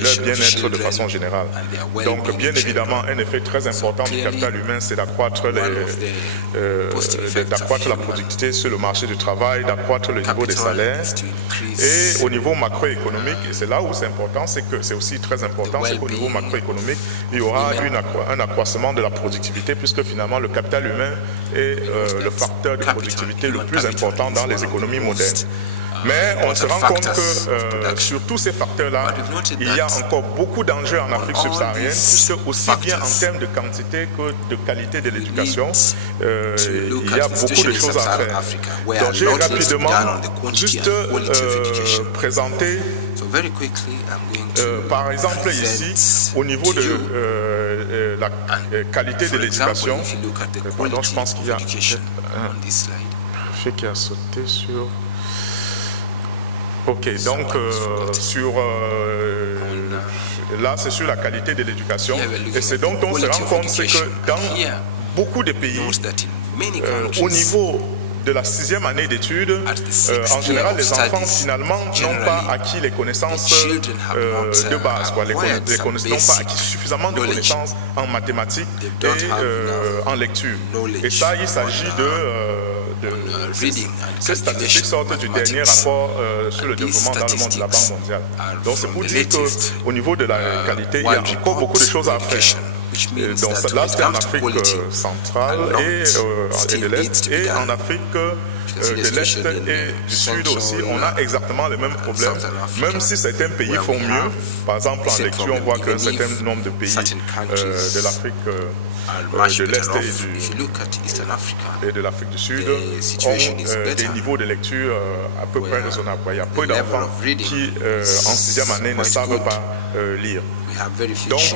leur bien-être de façon générale. Donc, bien évidemment, un effet très important du capital humain, c'est d'accroître la productivité sur le marché du travail, d'accroître le niveau des salaires. Et au niveau macroéconomique, et c'est là où c'est important, c'est que c'est aussi très important, c'est qu'au niveau macroéconomique, il y aura un accroissement de la productivité, puisque finalement, le capital humain est le facteur de productivité le plus important dans les économies modernes. Mais on se rend compte que sur tous ces facteurs-là, il y a encore beaucoup d'enjeux en Afrique subsaharienne, puisque aussi bien en termes de quantité que de qualité de l'éducation, il y a beaucoup de choses à faire. Donc j'ai rapidement juste présenté, par exemple ici, au niveau de la qualité de l'éducation, je pense qu'il y a un fait qui a sauté sur... Ok, donc là c'est sur la qualité de l'éducation, et c'est dont on se rend compte, c'est que dans beaucoup de pays, au niveau de la 6e année d'études, en général les enfants finalement n'ont pas acquis les connaissances de base, n'ont pas acquis suffisamment de connaissances en mathématiques et en lecture. Et ça, il s'agit ces statistiques sortent du dernier rapport sur le développement dans le monde de la Banque mondiale. Donc c'est pour dire qu'au niveau de la qualité, il y a encore beaucoup de choses à faire. Donc là, c'est en Afrique centrale et de l'Est, et en Afrique de l'Est et du Sud aussi, on a exactement les mêmes problèmes, même si certains pays font mieux. Par exemple, en lecture, on voit qu'un certain nombre de pays de l'Afrique de l'Est et de l'Afrique du Sud ont des niveaux de lecture à peu près raisonnables. Il y a peu d'enfants qui, en 6e année, ne savent pas lire. Donc je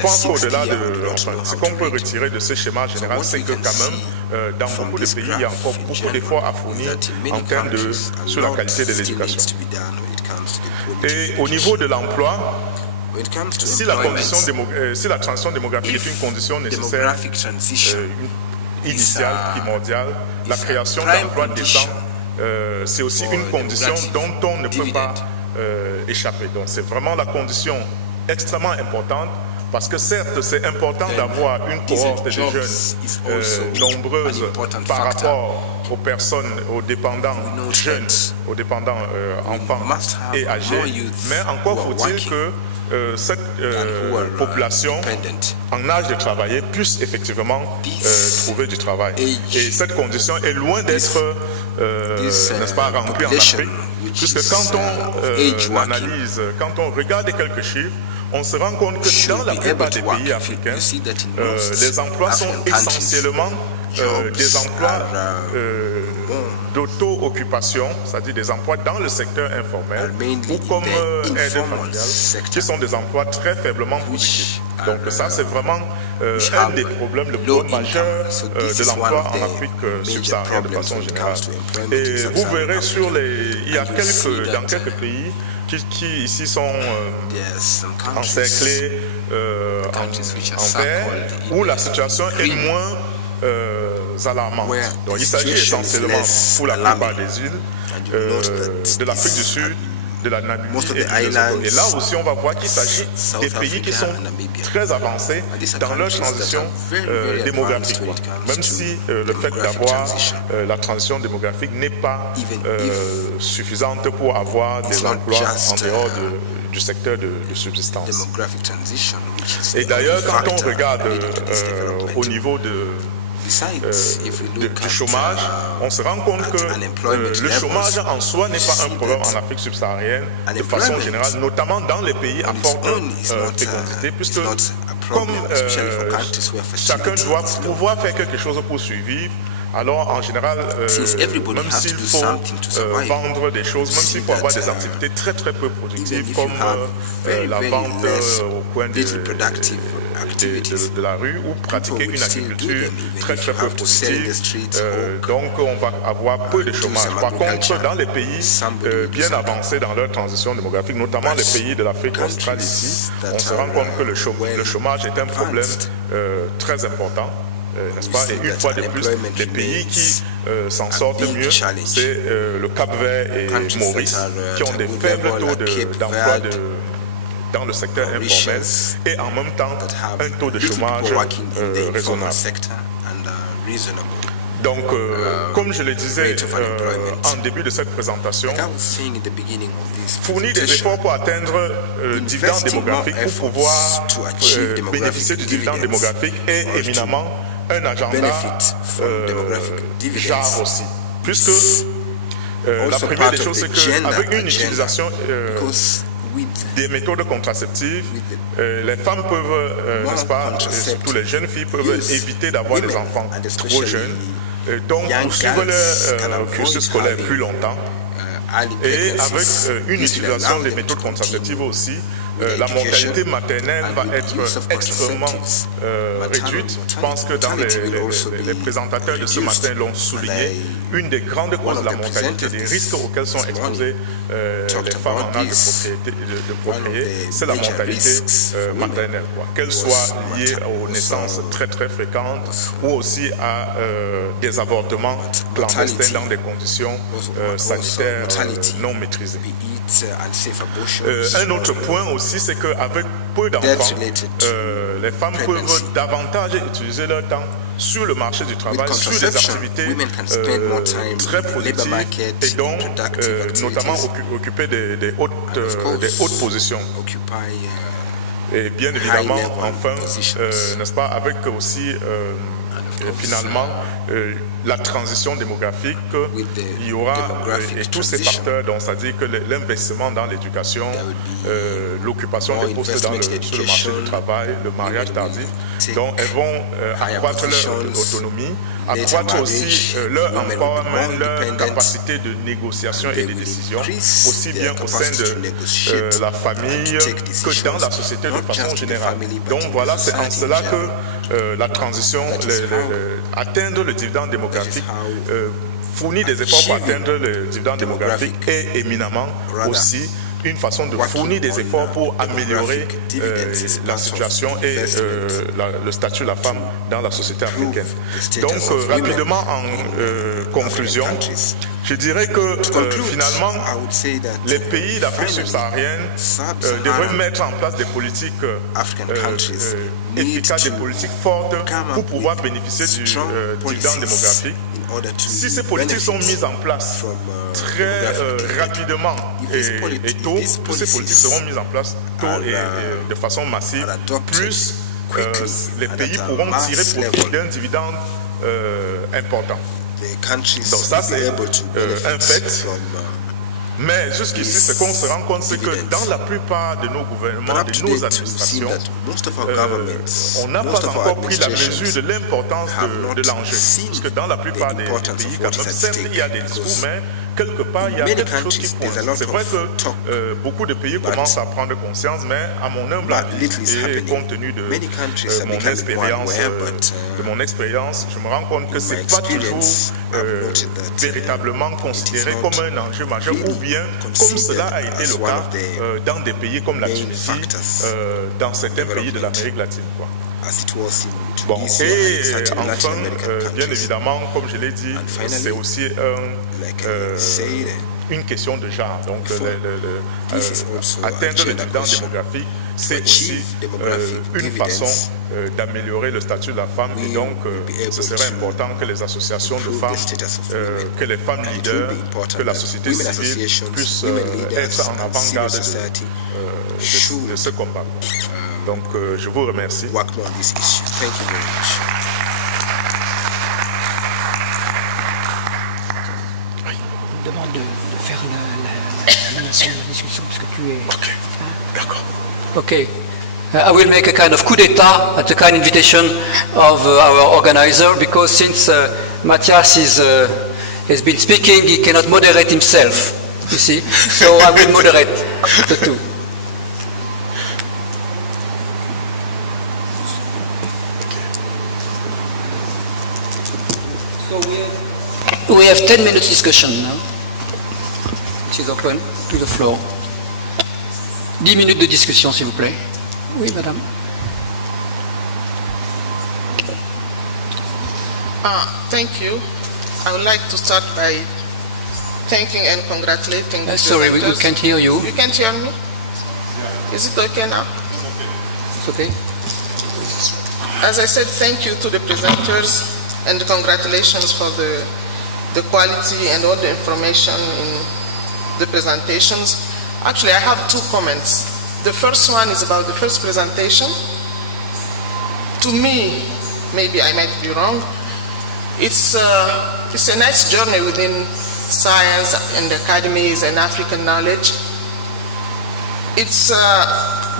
pense qu'au-delà de ce qu'on peut retirer de ce schéma général, c'est que quand même, dans beaucoup de pays, il y a encore beaucoup d'efforts à fournir en termes sur la qualité de l'éducation. Et au niveau de l'emploi, si la transition démographique est une condition nécessaire, initiale, primordiale, la création d'emplois décents, c'est aussi une condition dont on ne peut pas échapper. Donc c'est vraiment la condition extrêmement importante, parce que certes c'est important d'avoir une cohorte de jeunes nombreuses par rapport aux personnes, aux dépendants jeunes, aux dépendants enfants et âgés, mais encore faut-il que cette population en âge de travailler puisse effectivement trouver du travail. Et cette condition est loin d'être, n'est-ce pas, remplie en Afrique, puisque quand on analyse, quand on regarde quelques chiffres, on se rend compte que dans la plupart des pays africains, les emplois sont essentiellement des emplois d'auto-occupation, c'est-à-dire des emplois dans le secteur informel ou comme aide familiale, qui sont des emplois très faiblement productifs. Donc ça, c'est vraiment un des problèmes, le problème majeur de l'emploi en Afrique subsaharienne de façon générale. Et vous verrez il y a dans quelques pays qui ici sont encerclés en vert, où la situation est moins alarmante. Donc il s'agit essentiellement, pour la plupart des îles, de l'Afrique du Sud, de la Namibie et du Lesotho. Et là aussi, on va voir qu'il s'agit des pays qui sont très avancés dans leur transition démographique. Même si le fait d'avoir la transition démographique n'est pas suffisante pour avoir des emplois en dehors du secteur de subsistance. Et d'ailleurs, quand on regarde au niveau du chômage, on se rend compte que le chômage en soi n'est pas un problème en Afrique subsaharienne de façon générale, notamment dans les pays à forte fécondité, puisque comme chacun doit pouvoir faire quelque chose pour survivre, alors en général, même s'il faut vendre des choses, même s'il faut avoir des activités très très peu productives comme la vente au coin de la rue ou pratiquer une agriculture très très peu productive, donc on va avoir peu de chômage. Par contre, dans les pays bien avancés dans leur transition démographique, notamment les pays de l'Afrique australe ici, on se rend compte que le chômage est un problème très important. N'est-ce pas? Et une fois de plus, les pays qui s'en sortent mieux, c'est le Cap-Vert et Maurice, qui ont des faibles taux d'emploi dans le secteur informel et en même temps un taux de chômage raisonnable. Donc, comme je le disais en début de cette présentation, fournir des efforts pour atteindre le dividende démographique, pour pouvoir bénéficier du dividende démographique est éminemment un agenda genre aussi. Puisque la première des choses, c'est qu'avec une utilisation des méthodes contraceptives, les femmes peuvent, n'est-ce pas, surtout les jeunes filles peuvent éviter d'avoir des enfants trop jeunes. Donc, poursuivre leur cursus scolaire plus longtemps. Et avec une utilisation des méthodes contraceptives aussi, la mortalité maternelle va être extrêmement réduite. Je pense que dans les présentateurs de ce matin l'ont souligné. Une des grandes causes de la mortalité, des risques auxquels sont exposées les femmes en âge de procréer, c'est la mortalité maternelle. Qu'elle soit liée aux naissances très très fréquentes ou aussi à des avortements clandestins dans des conditions sanitaires non maîtrisées. Un autre point aussi, c'est qu'avec peu d'enfants, les femmes peuvent davantage utiliser leur temps sur le marché du travail, sur des activités très productives et donc notamment occuper des hautes positions. Et bien évidemment, enfin, n'est-ce pas, avec aussi finalement la transition démographique, il y aura et tous ces facteurs, donc c'est-à-dire que l'investissement dans l'éducation, l'occupation des postes sur le marché du travail, le mariage tardif, donc elles vont accroître leur autonomie, accroître aussi leur empowerment, leur capacité de négociation et de décision, aussi bien au sein de la famille que dans la société de façon générale. Donc voilà, c'est en cela que la transition, atteindre le dividende démographique, fournir des efforts pour atteindre le dividende démographique est éminemment aussi une façon de fournir des efforts pour améliorer la situation et le statut de la femme dans la société africaine. Donc, rapidement, en conclusion, je dirais que finalement, les pays d'Afrique subsaharienne devraient mettre en place des politiques efficaces, des politiques fortes pour pouvoir bénéficier du dividende démographique. Si ces politiques sont mises en place très rapidement et tôt, toutes ces politiques seront mises en place tôt et de façon massive, plus les pays pourront tirer profit d'un dividende important. Donc ça, c'est un fait. Mais jusqu'ici, ce qu'on se rend compte, c'est que dans la plupart de nos gouvernements, de nos administrations, on n'a pas encore pris la mesure de l'importance de l'enjeu. Parce que dans la plupart des pays, quand même, certes, il y a des discours, mais quelque part, il y a quelque chose qui pointe. C'est vrai que beaucoup de pays commencent à prendre conscience, mais à mon humble avis, et compte tenu de mon expérience, je me rends compte que ce n'est pas toujours véritablement considéré comme un enjeu majeur, ou bien comme cela a été le cas dans des pays comme la Tunisie, dans certains pays de l'Amérique latine. Bon, et enfin, bien évidemment, comme je l'ai dit, c'est aussi une question de genre. Donc, atteindre le dividende démographique, c'est aussi une façon d'améliorer le statut de la femme. Et donc, ce serait important que les associations de femmes, que les femmes leaders, que la société civile puissent être en avant-garde de ce combat. Donc, je vous remercie. Je demande de faire l'animation de la discussion parce que tu es... Ok, d'accord. Okay. I will make a kind of coup d'état at the kind invitation of our organizer, because since Matthias has been speaking, he cannot moderate himself, you see. So I will moderate the two. So we have 10 minutes discussion now. It is open to the floor. 10 minutes de discussion, s'il vous plaît. Oui, madame. Thank you. I would like to start by thanking and congratulating the Sorry, we can't hear you. You can't hear me? Is it okay now? It's okay. As I said, thank you to the presenters and congratulations for the quality and all the information in the presentations. Actually, I have two comments. The first one is about the first presentation. To me, maybe I might be wrong, it's a nice journey within science and academies and African knowledge.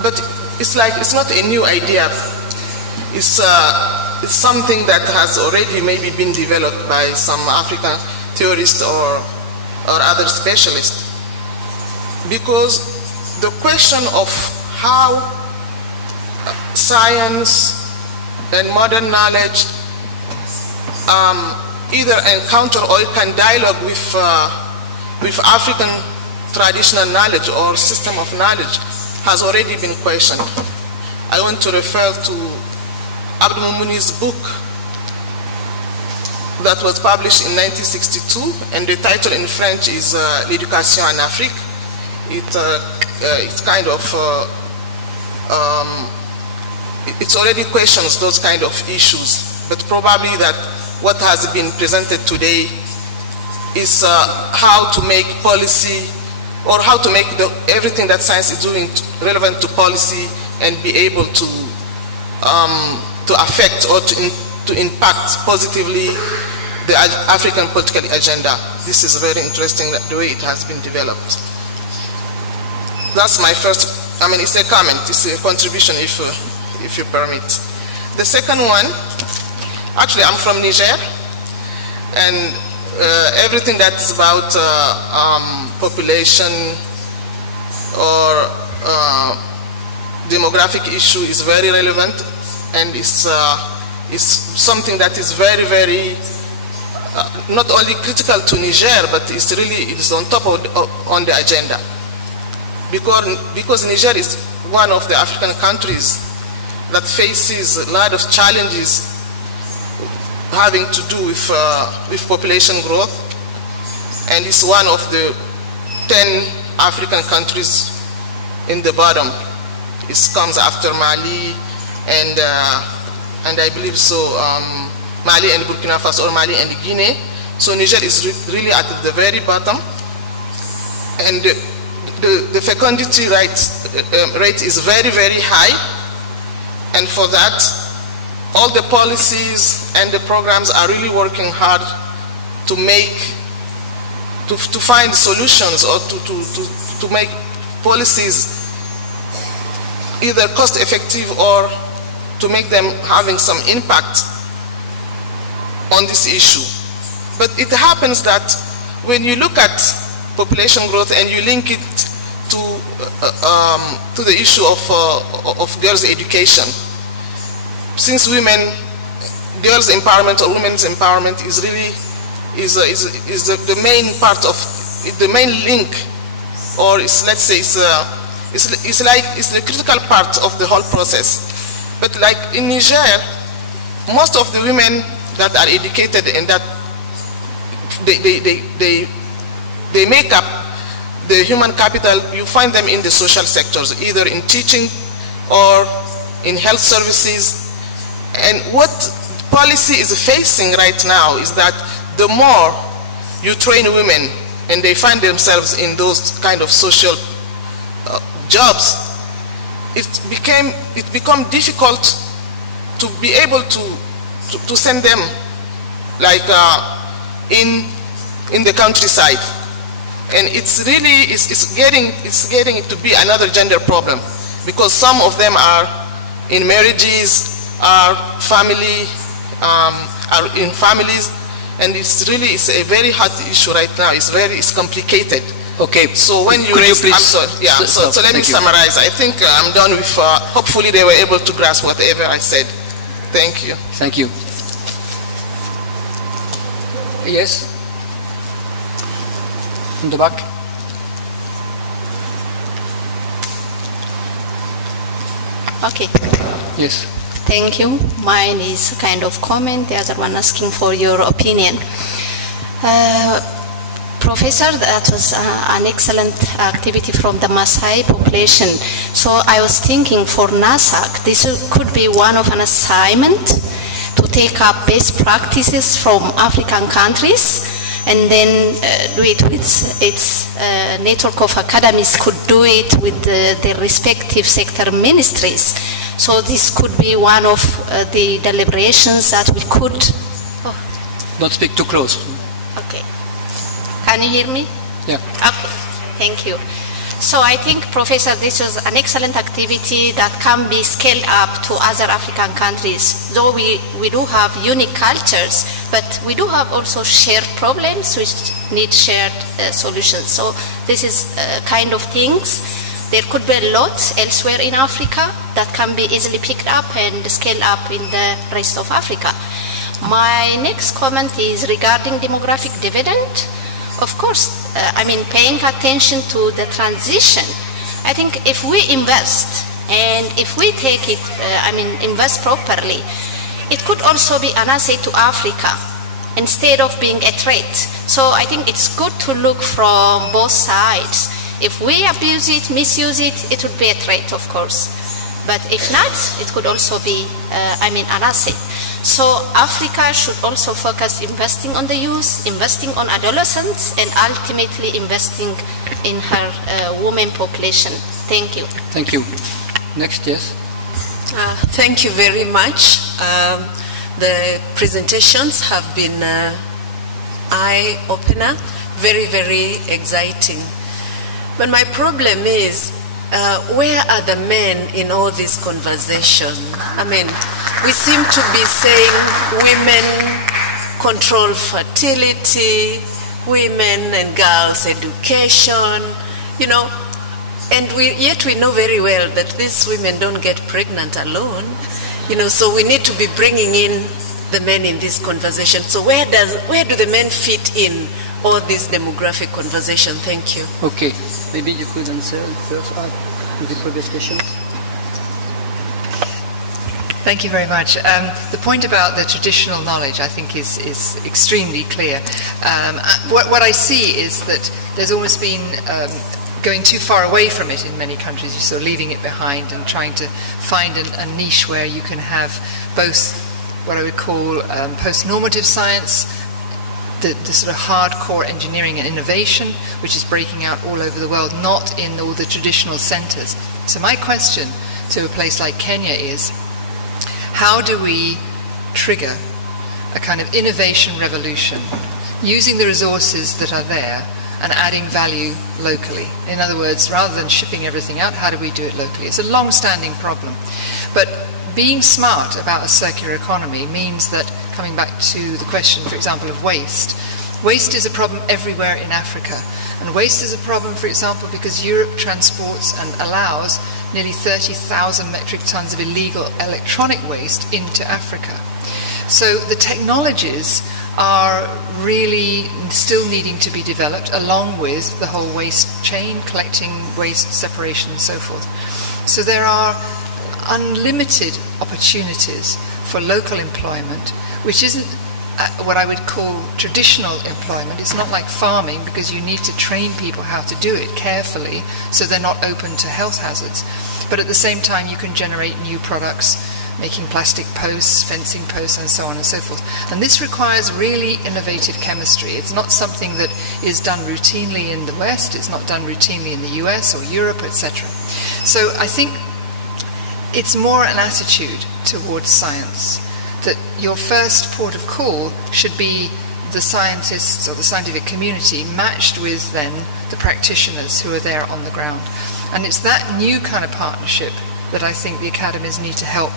But it's like it's not a new idea. It's something that has already maybe been developed by some African theorists or other specialists. Because the question of how science and modern knowledge either encounter or can dialogue with African traditional knowledge or system of knowledge has already been questioned. I want to refer to Abdou Moumouni's book that was published in 1962, and the title in French is L'éducation en Afrique. It's kind of it already questions those kind of issues, but probably that what has been presented today is how to make policy, or how to make everything that science is doing relevant to policy and be able to affect or to impact positively the African political agenda. This is very interesting, the way it has been developed. That's my first, it's a comment, it's a contribution if you permit. The second one, actually I'm from Niger, and everything that is about population or demographic issue is very relevant, and is something that is very, very not only critical to Niger, but it's on top on the agenda. Because Niger is one of the African countries that faces a lot of challenges having to do with population growth, and it's one of the 10 African countries in the bottom. It comes after Mali and I believe so Mali and Burkina Faso, or Mali and Guinea. So Niger is really at the very bottom, and the fecundity rate is very, very high, and for that all the policies and the programs are really working hard to find solutions, or to make policies either cost effective or to make them having some impact on this issue. But it happens that when you look at population growth and you link it to the issue of girls' education, since girls' empowerment or women's empowerment is really the main part of the main link, or let's say it's the critical part of the whole process. But like in Niger, most of the women that are educated and that they make up the human capital, you find them in the social sectors, either in teaching or in health services. And what policy is facing right now is that the more you train women and they find themselves in those kind of social jobs, it become difficult to be able to send them like in the countryside, and it's getting to be another gender problem, because some of them are in marriages, are in families, and it's a very hard issue right now. It's complicated. Okay. So when you please? I'm sorry. Yeah. So let me summarize. I think I'm done with. Hopefully they were able to grasp whatever I said. Thank you. Thank you. Yes. In the back. Okay. Yes. Thank you. Mine is a kind of comment. The other one asking for your opinion. Professor, that was an excellent activity from the Maasai population. So I was thinking for Nasac, this could be one of an assignment to take up best practices from African countries, and then do it with its network of academies could do it with the respective sector ministries. So this could be one of the deliberations that we could... Oh. Don't speak too close. Okay. Can you hear me? Yeah. Okay. Thank you. So I think, Professor, this was an excellent activity that can be scaled up to other African countries. Though we do have unique cultures, but we do have also shared problems which need shared solutions. So this is kind of things. There could be a lot elsewhere in Africa that can be easily picked up and scaled up in the rest of Africa. My next comment is regarding demographic dividend. Of course, paying attention to the transition. I think if we invest and if we take it, invest properly, it could also be an asset to Africa instead of being a threat. So I think it's good to look from both sides. If we abuse it, misuse it, it would be a threat, of course. But if not, it could also be, an asset. So Africa should also focus investing on the youth, investing on adolescents, and ultimately investing in her women population. Thank you. Thank you. Next, yes. Thank you very much. The presentations have been eye-opener, very, very exciting. But my problem is, where are the men in all this conversation? We seem to be saying women control fertility, women and girls education, and yet we know very well that these women don't get pregnant alone, so we need to be bringing in the men in this conversation. So where do the men fit in all this demographic conversation? Thank you. Okay, maybe you could answer first to the previous question. Thank you very much. The point about the traditional knowledge, I think, is extremely clear. What I see is that there's almost been going too far away from it in many countries, so leaving it behind and trying to find a niche where you can have both what I would call post-normative science, the sort of hardcore engineering and innovation, which is breaking out all over the world, not in all the traditional centers. So my question to a place like Kenya is, how do we trigger a kind of innovation revolution using the resources that are there and adding value locally? In other words, rather than shipping everything out, how do we do it locally? It's a long-standing problem. But being smart about a circular economy means that, coming back to the question, for example, of waste, waste is a problem everywhere in Africa. And waste is a problem, for example, because Europe transports and allows nearly 30,000 metric tons of illegal electronic waste into Africa. So the technologies are really still needing to be developed, along with the whole waste chain, collecting waste, separation, and so forth. So there are unlimited opportunities for local employment, which isn't what I would call traditional employment. It's not like farming, because you need to train people how to do it carefully so they're not open to health hazards. But at the same time, you can generate new products, making plastic posts, fencing posts, and so on and so forth. And this requires really innovative chemistry. It's not something that is done routinely in the West. It's not done routinely in the US or Europe, etc. So I think it's more an attitude towards science, that your first port of call should be the scientists or the scientific community matched with then the practitioners who are there on the ground. And it's that new kind of partnership that I think the academies need to help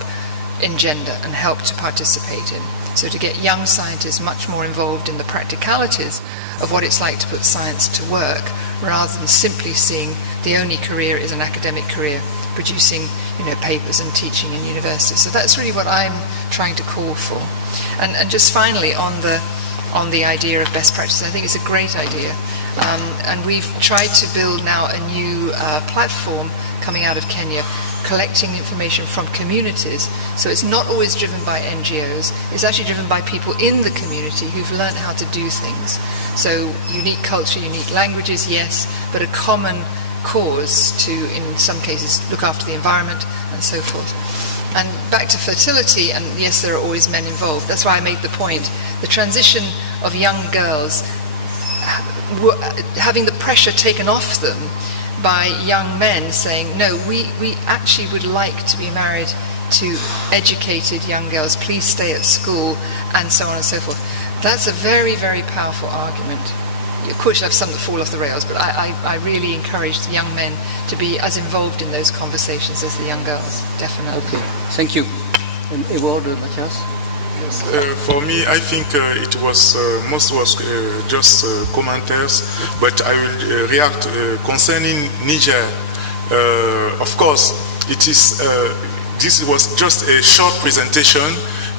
engender and help to participate in. So to get young scientists much more involved in the practicalities of what it's like to put science to work, rather than simply seeing the only career is an academic career, producing papers and teaching in universities. So that's really what I'm trying to call for. And just finally on the idea of best practice, I think it's a great idea. And we've tried to build now a new platform coming out of Kenya, collecting information from communities. So it's not always driven by NGOs, it's actually driven by people in the community who've learned how to do things. So unique culture, unique languages, yes, but a common cause to, in some cases, look after the environment and so forth. And back to fertility, and yes, there are always men involved. That's why I made the point. The transition of young girls, having the pressure taken off them by young men saying, no, we actually would like to be married to educated young girls, please stay at school, and so on and so forth. That's a very, very powerful argument. Of course, you have some that fall off the rails, but I really encourage the young men to be as involved in those conversations as the young girls, definitely. Okay, thank you. A word, Matthias? Yes, for me, I think it was most was just commenters, but I will react concerning Niger. Of course, it is. This was just a short presentation,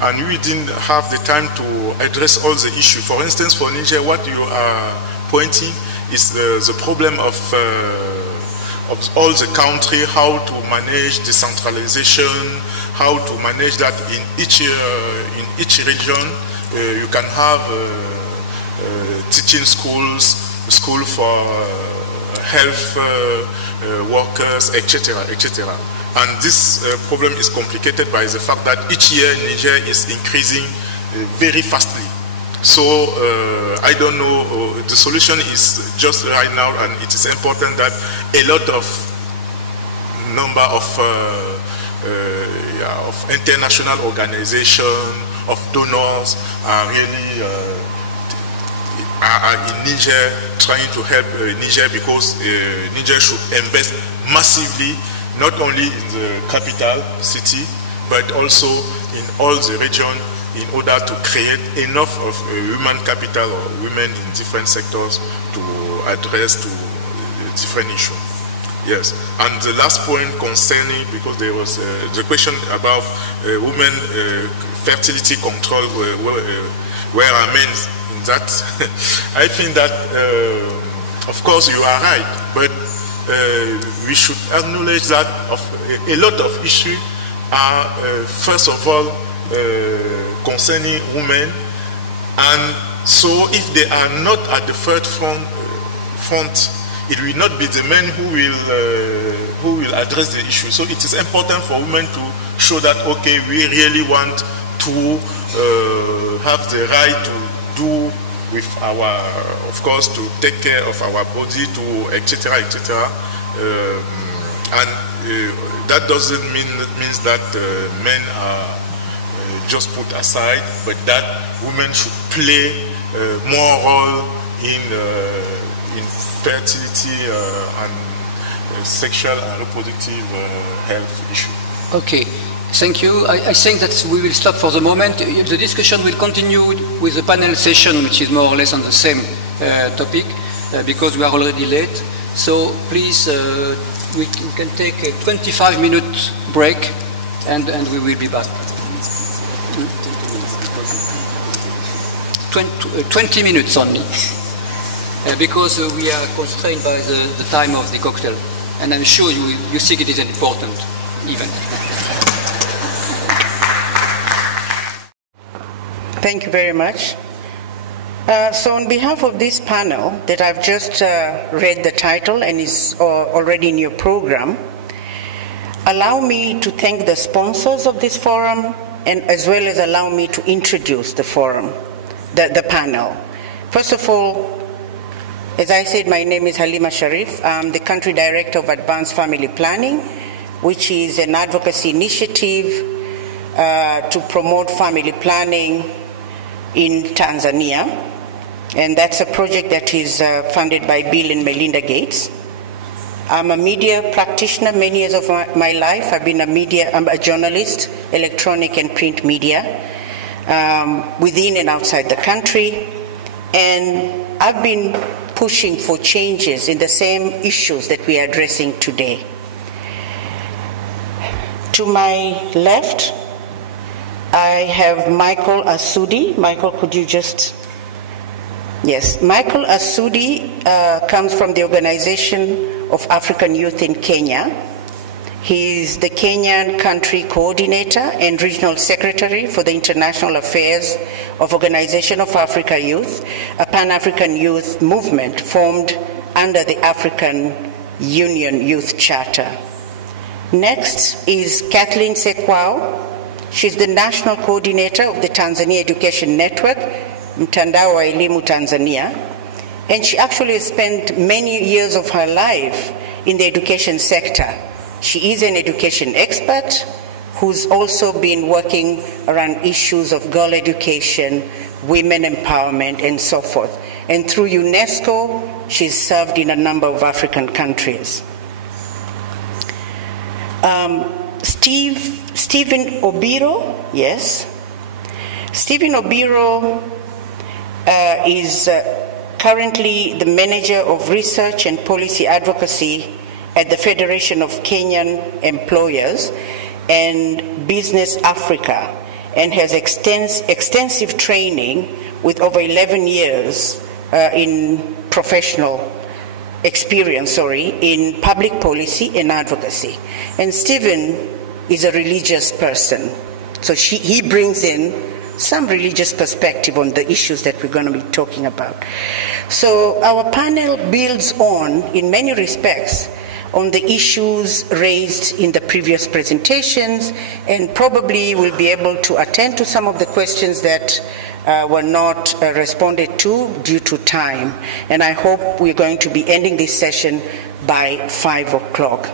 and we didn't have the time to address all the issues. For instance, for Niger, what you are pointing is the problem of all the country, how to manage decentralization, how to manage that in each region. You can have teaching schools, school for health workers, etc., etc. And this problem is complicated by the fact that each year Niger is increasing very fastly. So I don't know, the solution is just right now, and it is important that a lot of number of international organizations, of donors are really are in Niger trying to help Niger, because Niger should invest massively, not only in the capital city, but also in all the region, in order to create enough of human capital or women in different sectors to address to different issues. Yes, and the last point concerning, because there was the question about women fertility control, where are men in that? I think that, of course, you are right, but we should acknowledge that a lot of issues are, first of all, concerning women, and so if they are not at the third front, it will not be the men who will address the issue. So it is important for women to show that, okay, we really want to have the right to do with our, of course, to take care of our body, to etc., etc. And that doesn't means that men are just put aside, but that women should play more role in fertility and sexual and reproductive health issues. Okay, thank you. I think that we will stop for the moment. The discussion will continue with the panel session, which is more or less on the same topic, because we are already late. So please, we can take a 25-minute break, and we will be back. 20 minutes only, because we are constrained by the time of the cocktail, and I'm sure you think it is an important event. Thank you very much. So on behalf of this panel that I've just read the title and is already in your program, allow me to thank the sponsors of this forum, and as well as allow me to introduce the forum, the panel. First of all, as I said, my name is Halima Sharif. I'm the Country Director of Advanced Family Planning, which is an advocacy initiative to promote family planning in Tanzania. And that's a project that is funded by Bill and Melinda Gates. I'm a media practitioner many years of my life. I'm a journalist, electronic and print media, within and outside the country. And I've been pushing for changes in the same issues that we are addressing today. To my left, I have Michael Asudi. Michael, could you just... Yes, Michael Asudi comes from the Organization of African Youth in Kenya. He is the Kenyan Country Coordinator and Regional Secretary for the International Affairs of Organization of Africa Youth, a Pan-African youth movement formed under the African Union Youth Charter. Next is Kathleen Sekwao. She's the National Coordinator of the Tanzania Education Network, Mtandao wa Elimu Tanzania, and she actually spent many years of her life in the education sector. She is an education expert who's also been working around issues of girl education, women empowerment, and so forth. And through UNESCO, she's served in a number of African countries. Stephen Obiro, yes. Stephen Obiro is currently the Manager of Research and Policy Advocacy at the Federation of Kenyan Employers and Business Africa, and has extensive training with over 11 years in professional experience, in public policy and advocacy. And Stephen is a religious person, so he brings in some religious perspective on the issues that we're going to be talking about. So our panel builds on, in many respects, on the issues raised in the previous presentations, and probably will be able to attend to some of the questions that were not responded to due to time. And I hope we're going to be ending this session by 5 o'clock.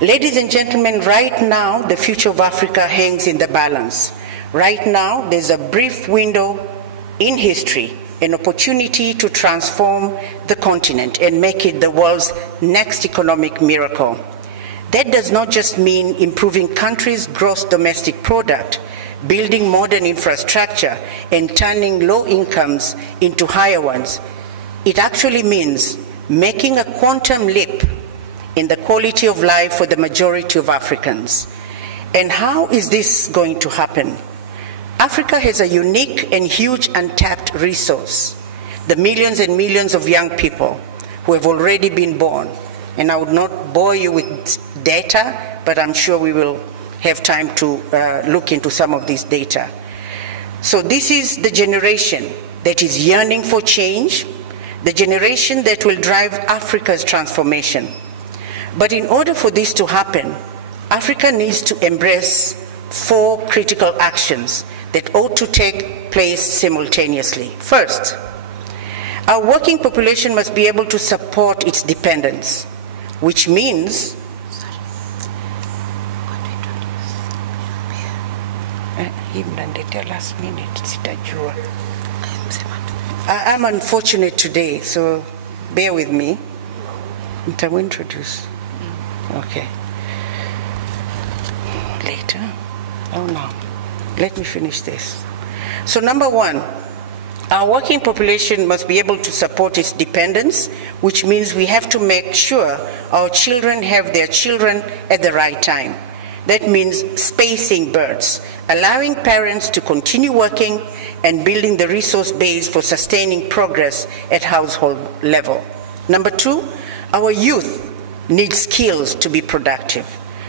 Ladies and gentlemen, right now, the future of Africa hangs in the balance. Right now, there's a brief window in history, an opportunity to transform the continent and make it the world's next economic miracle. That does not just mean improving countries' gross domestic product, building modern infrastructure, and turning low incomes into higher ones. It actually means making a quantum leap in the quality of life for the majority of Africans. And how is this going to happen? Africa has a unique and huge untapped resource, the millions and millions of young people who have already been born. And I would not bore you with data, but I'm sure we will have time to look into some of this data. So this is the generation that is yearning for change, the generation that will drive Africa's transformation. But in order for this to happen, Africa needs to embrace 4 critical actions that ought to take place simultaneously. First, our working population must be able to support its dependents, which means I'm unfortunate today, so bear with me. I will introduce. Okay. Later. Oh no. Let me finish this. So number 1, our working population must be able to support its dependents, which means we have to make sure our children have their children at the right time. That means spacing births, allowing parents to continue working and building the resource base for sustaining progress at household level. Number 2, our youth need skills to be productive.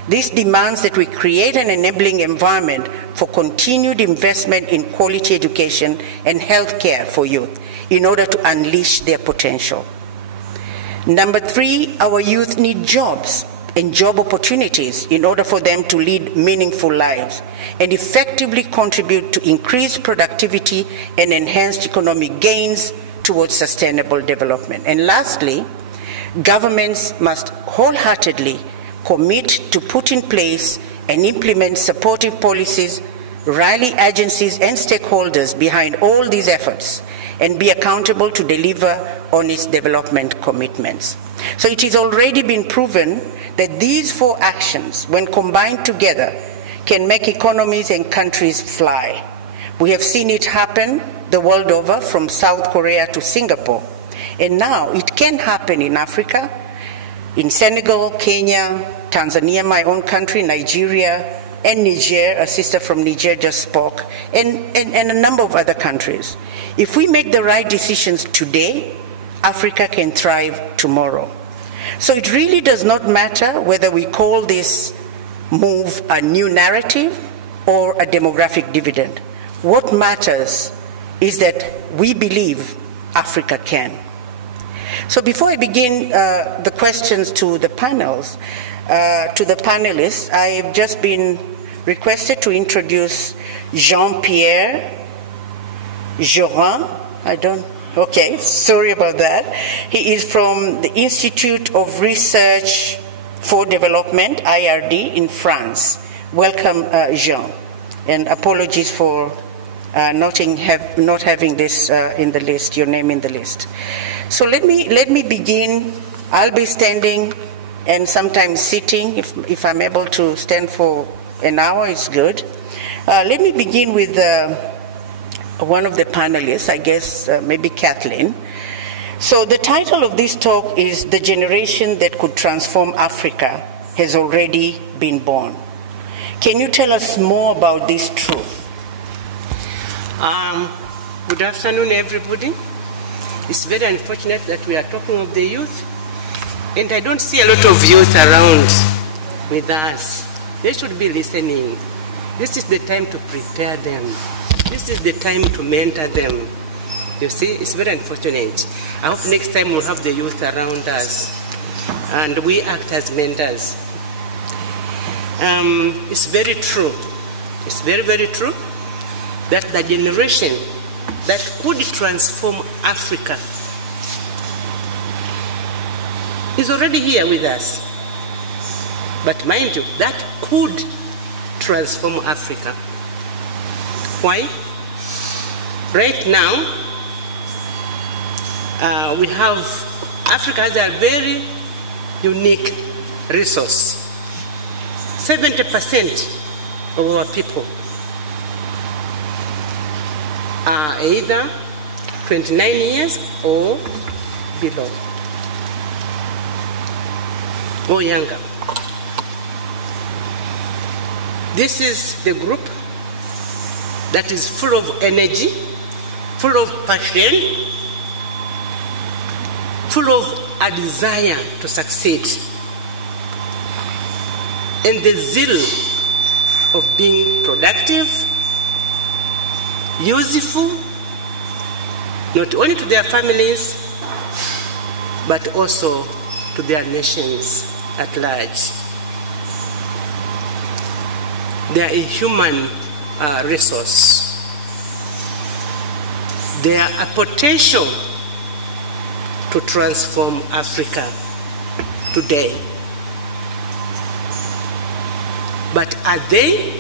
This demands that we create an enabling environment for continued investment in quality education and healthcare for youth in order to unleash their potential. Number 3, our youth need jobs and job opportunities in order for them to lead meaningful lives and effectively contribute to increased productivity and enhanced economic gains towards sustainable development. And lastly, governments must wholeheartedly commit to put in place and implement supportive policies, rally agencies and stakeholders behind all these efforts, and be accountable to deliver on its development commitments. So it has already been proven that these 4 actions, when combined together, can make economies and countries fly. We have seen it happen the world over, from South Korea to Singapore. And now it can happen in Africa, in Senegal, Kenya, Tanzania, my own country, Nigeria, and Niger, a sister from Niger just spoke, and a number of other countries. If we make the right decisions today, Africa can thrive tomorrow. So it really does not matter whether we call this move a new narrative or a demographic dividend. What matters is that we believe Africa can. So before I begin the questions to the panelists, I've just been requested to introduce Jean-Pierre Jorin. Okay, sorry about that. He is from the Institute of Research for Development, IRD, in France. Welcome, Jean, and apologies for not having this in the list, your name in the list. So let me begin. I'll be standing and sometimes sitting. If I'm able to stand for an hour, it's good. Let me begin with one of the panelists, I guess maybe Kathleen. So the title of this talk is "The Generation That Could Transform Africa Has Already Been Born." Can you tell us more about this truth? Good afternoon, everybody. It's very unfortunate that we are talking of the youth, and I don't see a lot of youth around with us. They should be listening. This is the time to prepare them. This is the time to mentor them. You see, it's very unfortunate. I hope next time we'll have the youth around us, and we act as mentors. It's very true. It's very, very true that the generation that could transform Africa is already here with us. But mind you, that could transform Africa. Why? Right now, Africa has a very unique resource. 70% of our people are either 29 years or below, or younger. This is the group that is full of energy, full of passion, full of a desire to succeed, and the zeal of being productive, useful, not only to their families, but also to their nations at large. They are a human resource. They are a potential to transform Africa today. But are they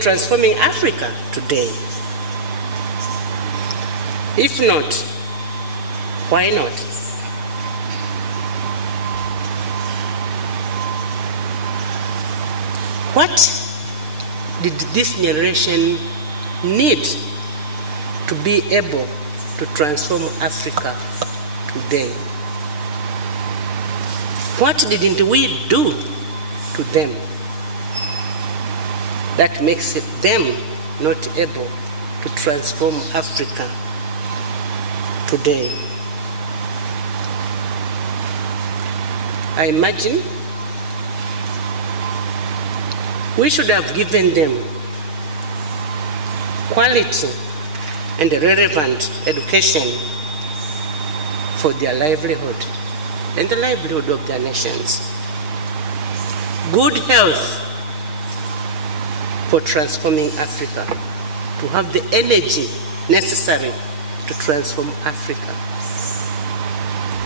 transforming Africa today? If not, why not? What did this generation need to be able to transform Africa today? What didn't we do to them that makes them not able to transform Africa today? I imagine we should have given them quality and relevant education for their livelihood and the livelihood of their nations. Good health for transforming Africa, to have the energy necessary to transform Africa.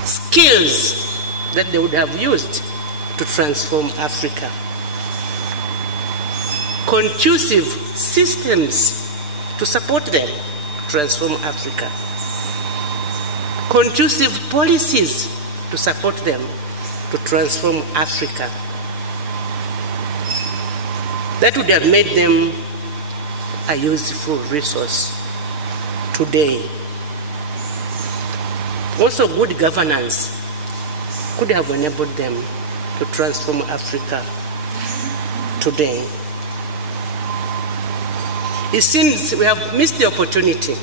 Skills that they would have used to transform Africa. Conducive systems to support them to transform Africa. Conducive policies to support them to transform Africa. That would have made them a useful resource today. Also, good governance could have enabled them to transform Africa today. It seems we have missed the opportunity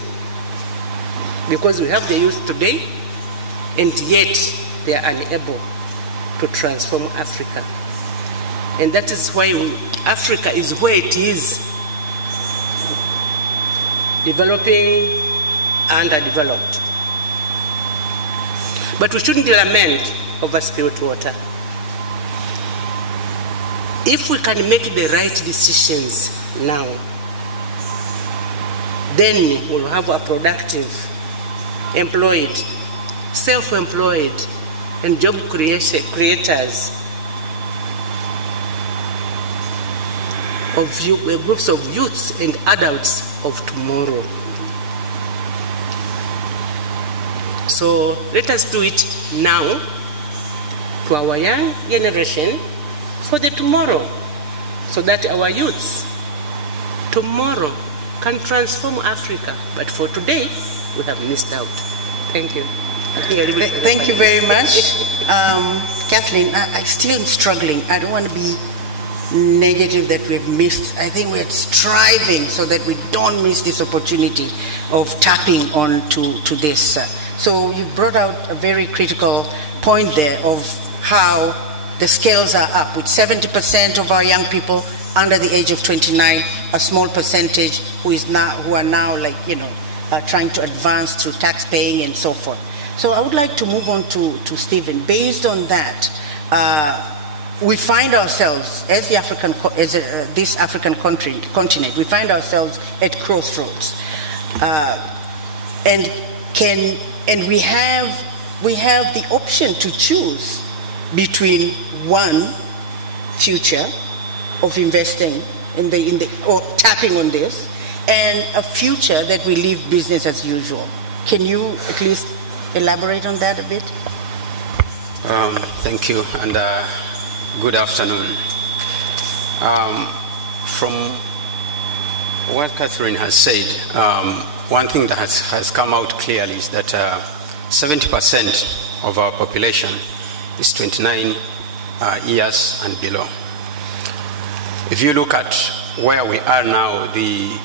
because we have the youth today, and yet they are unable to transform Africa. And that is why Africa is where it is, developing underdeveloped. But we shouldn't lament over spilled water. If we can make the right decisions now, then we'll have a productive, employed, self-employed, and job creators of groups of youths and adults of tomorrow. So let us do it now to our young generation for the tomorrow, so that our youths tomorrow can transform Africa. But for today, we have missed out. Thank you. Thank you very much. Kathleen, I still am struggling. I don't want to be negative that we've missed. I think we're striving so that we don't miss this opportunity of tapping on to this. So you brought out a very critical point there of how the scales are up, with 70% of our young people under the age of 29, a small percentage who are now trying to advance through tax paying and so forth. So I would like to move on to Stephen. Based on that, we find ourselves, as this African continent, we find ourselves at crossroads, and we have the option to choose between one future of investing or tapping on this, and a future that we leave business as usual. Can you at least elaborate on that a bit? Thank you, and good afternoon. From what Catherine has said, one thing that has come out clearly is that 70% of our population is 29 years and below. If you look at where we are now, the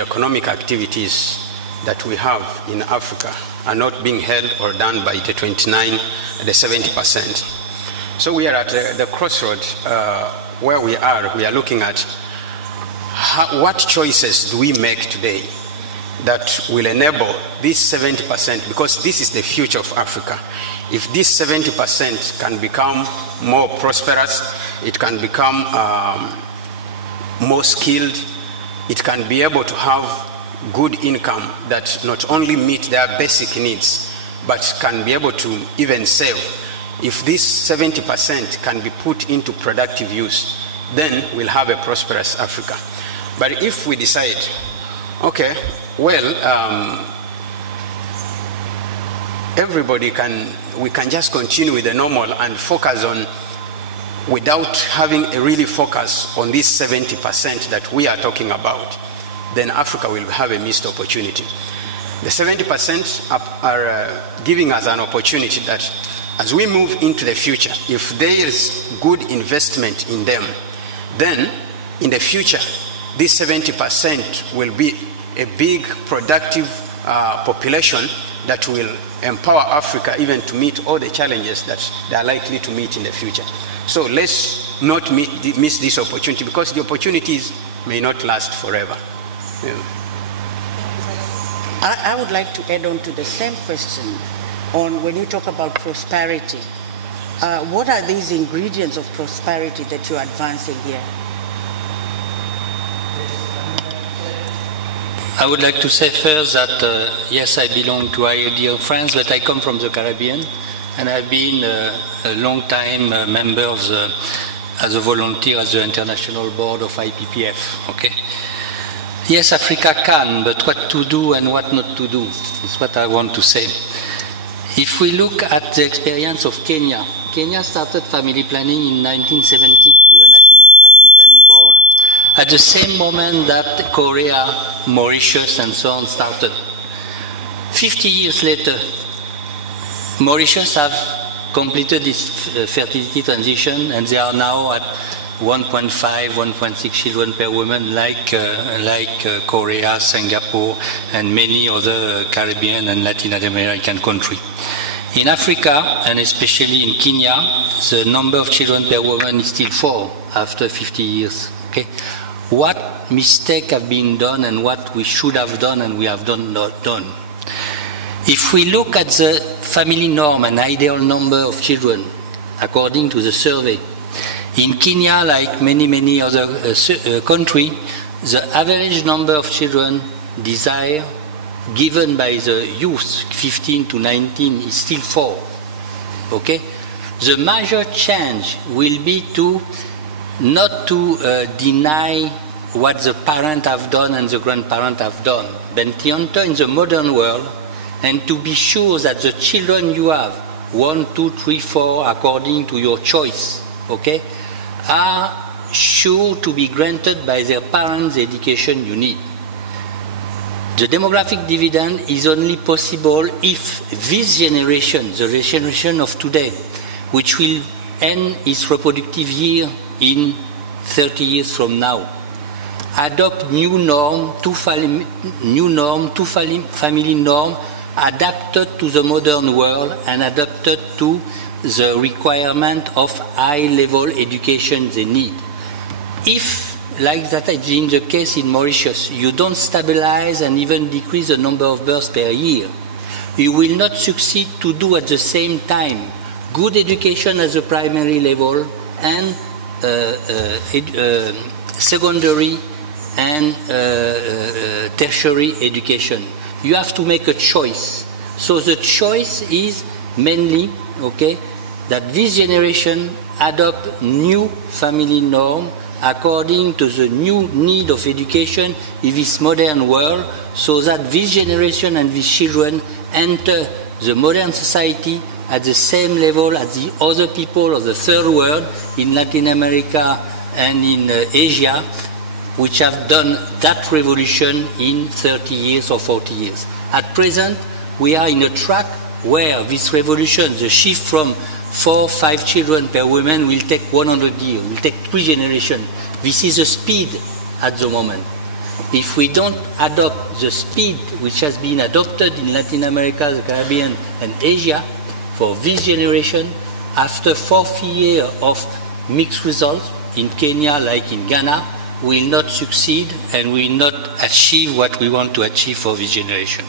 economic activities that we have in Africa are not being held or done by the 29, the 70%. So we are at the crossroad where we are looking at what choices do we make today that will enable this 70%, because this is the future of Africa. If this 70% can become more prosperous, it can become more skilled, it can be able to have good income that not only meet their basic needs, but can be able to even save. If this 70% can be put into productive use, then we'll have a prosperous Africa. But if we decide, okay, well, we can just continue with the normal and focus on, without having a really focus on this 70% that we are talking about, then Africa will have a missed opportunity. The 70% are giving us an opportunity that as we move into the future, if there is good investment in them, then in the future, this 70% will be a big productive population that will empower Africa even to meet all the challenges that they are likely to meet in the future. So let's not miss this opportunity, because the opportunities may not last forever. Yeah. I would like to add on to the same question on when you talk about prosperity. What are these ingredients of prosperity that you're advancing here? I would like to say first that, yes, I belong to IOD of France, but I come from the Caribbean, and I've been a long-time member of as a volunteer at the International Board of IPPF, okay? Yes, Africa can, but what to do and what not to do is what I want to say. If we look at the experience of Kenya, Kenya started family planning in 1970 with a National Family Planning Board. At the same moment that Korea, Mauritius and so on started. 50 years later, Mauritius have completed this fertility transition, and they are now at 1.5, 1.6 children per woman, like Korea, Singapore, and many other Caribbean and Latin American countries. In Africa, and especially in Kenya, the number of children per woman is still 4 after 50 years. Okay? What mistakes have been done and what we should have done and we have not done. If we look at the family norm and ideal number of children, according to the survey, in Kenya, like many other countries, the average number of children desired, given by the youth, 15 to 19, is still 4. Okay? The major change will be to not to deny what the parents have done and the grandparents have done, but to enter in the modern world and to be sure that the children you have, 1, 2, 3, 4, according to your choice, okay, are sure to be granted by their parents the education you need. The demographic dividend is only possible if this generation, the generation of today, which will end its reproductive year in 30 years from now, adopt new norm, two family norm, adapted to the modern world and adapted to the requirement of high-level education they need. If, like that is in the case in Mauritius, you don't stabilize and even decrease the number of births per year, you will not succeed to do at the same time good education at the primary level and secondary and tertiary education. You have to make a choice. So the choice is mainly, okay, that this generation adopt new family norm according to the new need of education in this modern world, so that this generation and these children enter the modern society at the same level as the other people of the third world in Latin America and in Asia, which have done that revolution in 30 years or 40 years. At present, we are in a track where this revolution, the shift from 4 or 5 children per woman, will take 100 years, will take 3 generations. This is the speed at the moment. If we don't adopt the speed which has been adopted in Latin America, the Caribbean, and Asia, for this generation, after 40 years of mixed results, in Kenya like in Ghana, we will not succeed and we will not achieve what we want to achieve for this generation.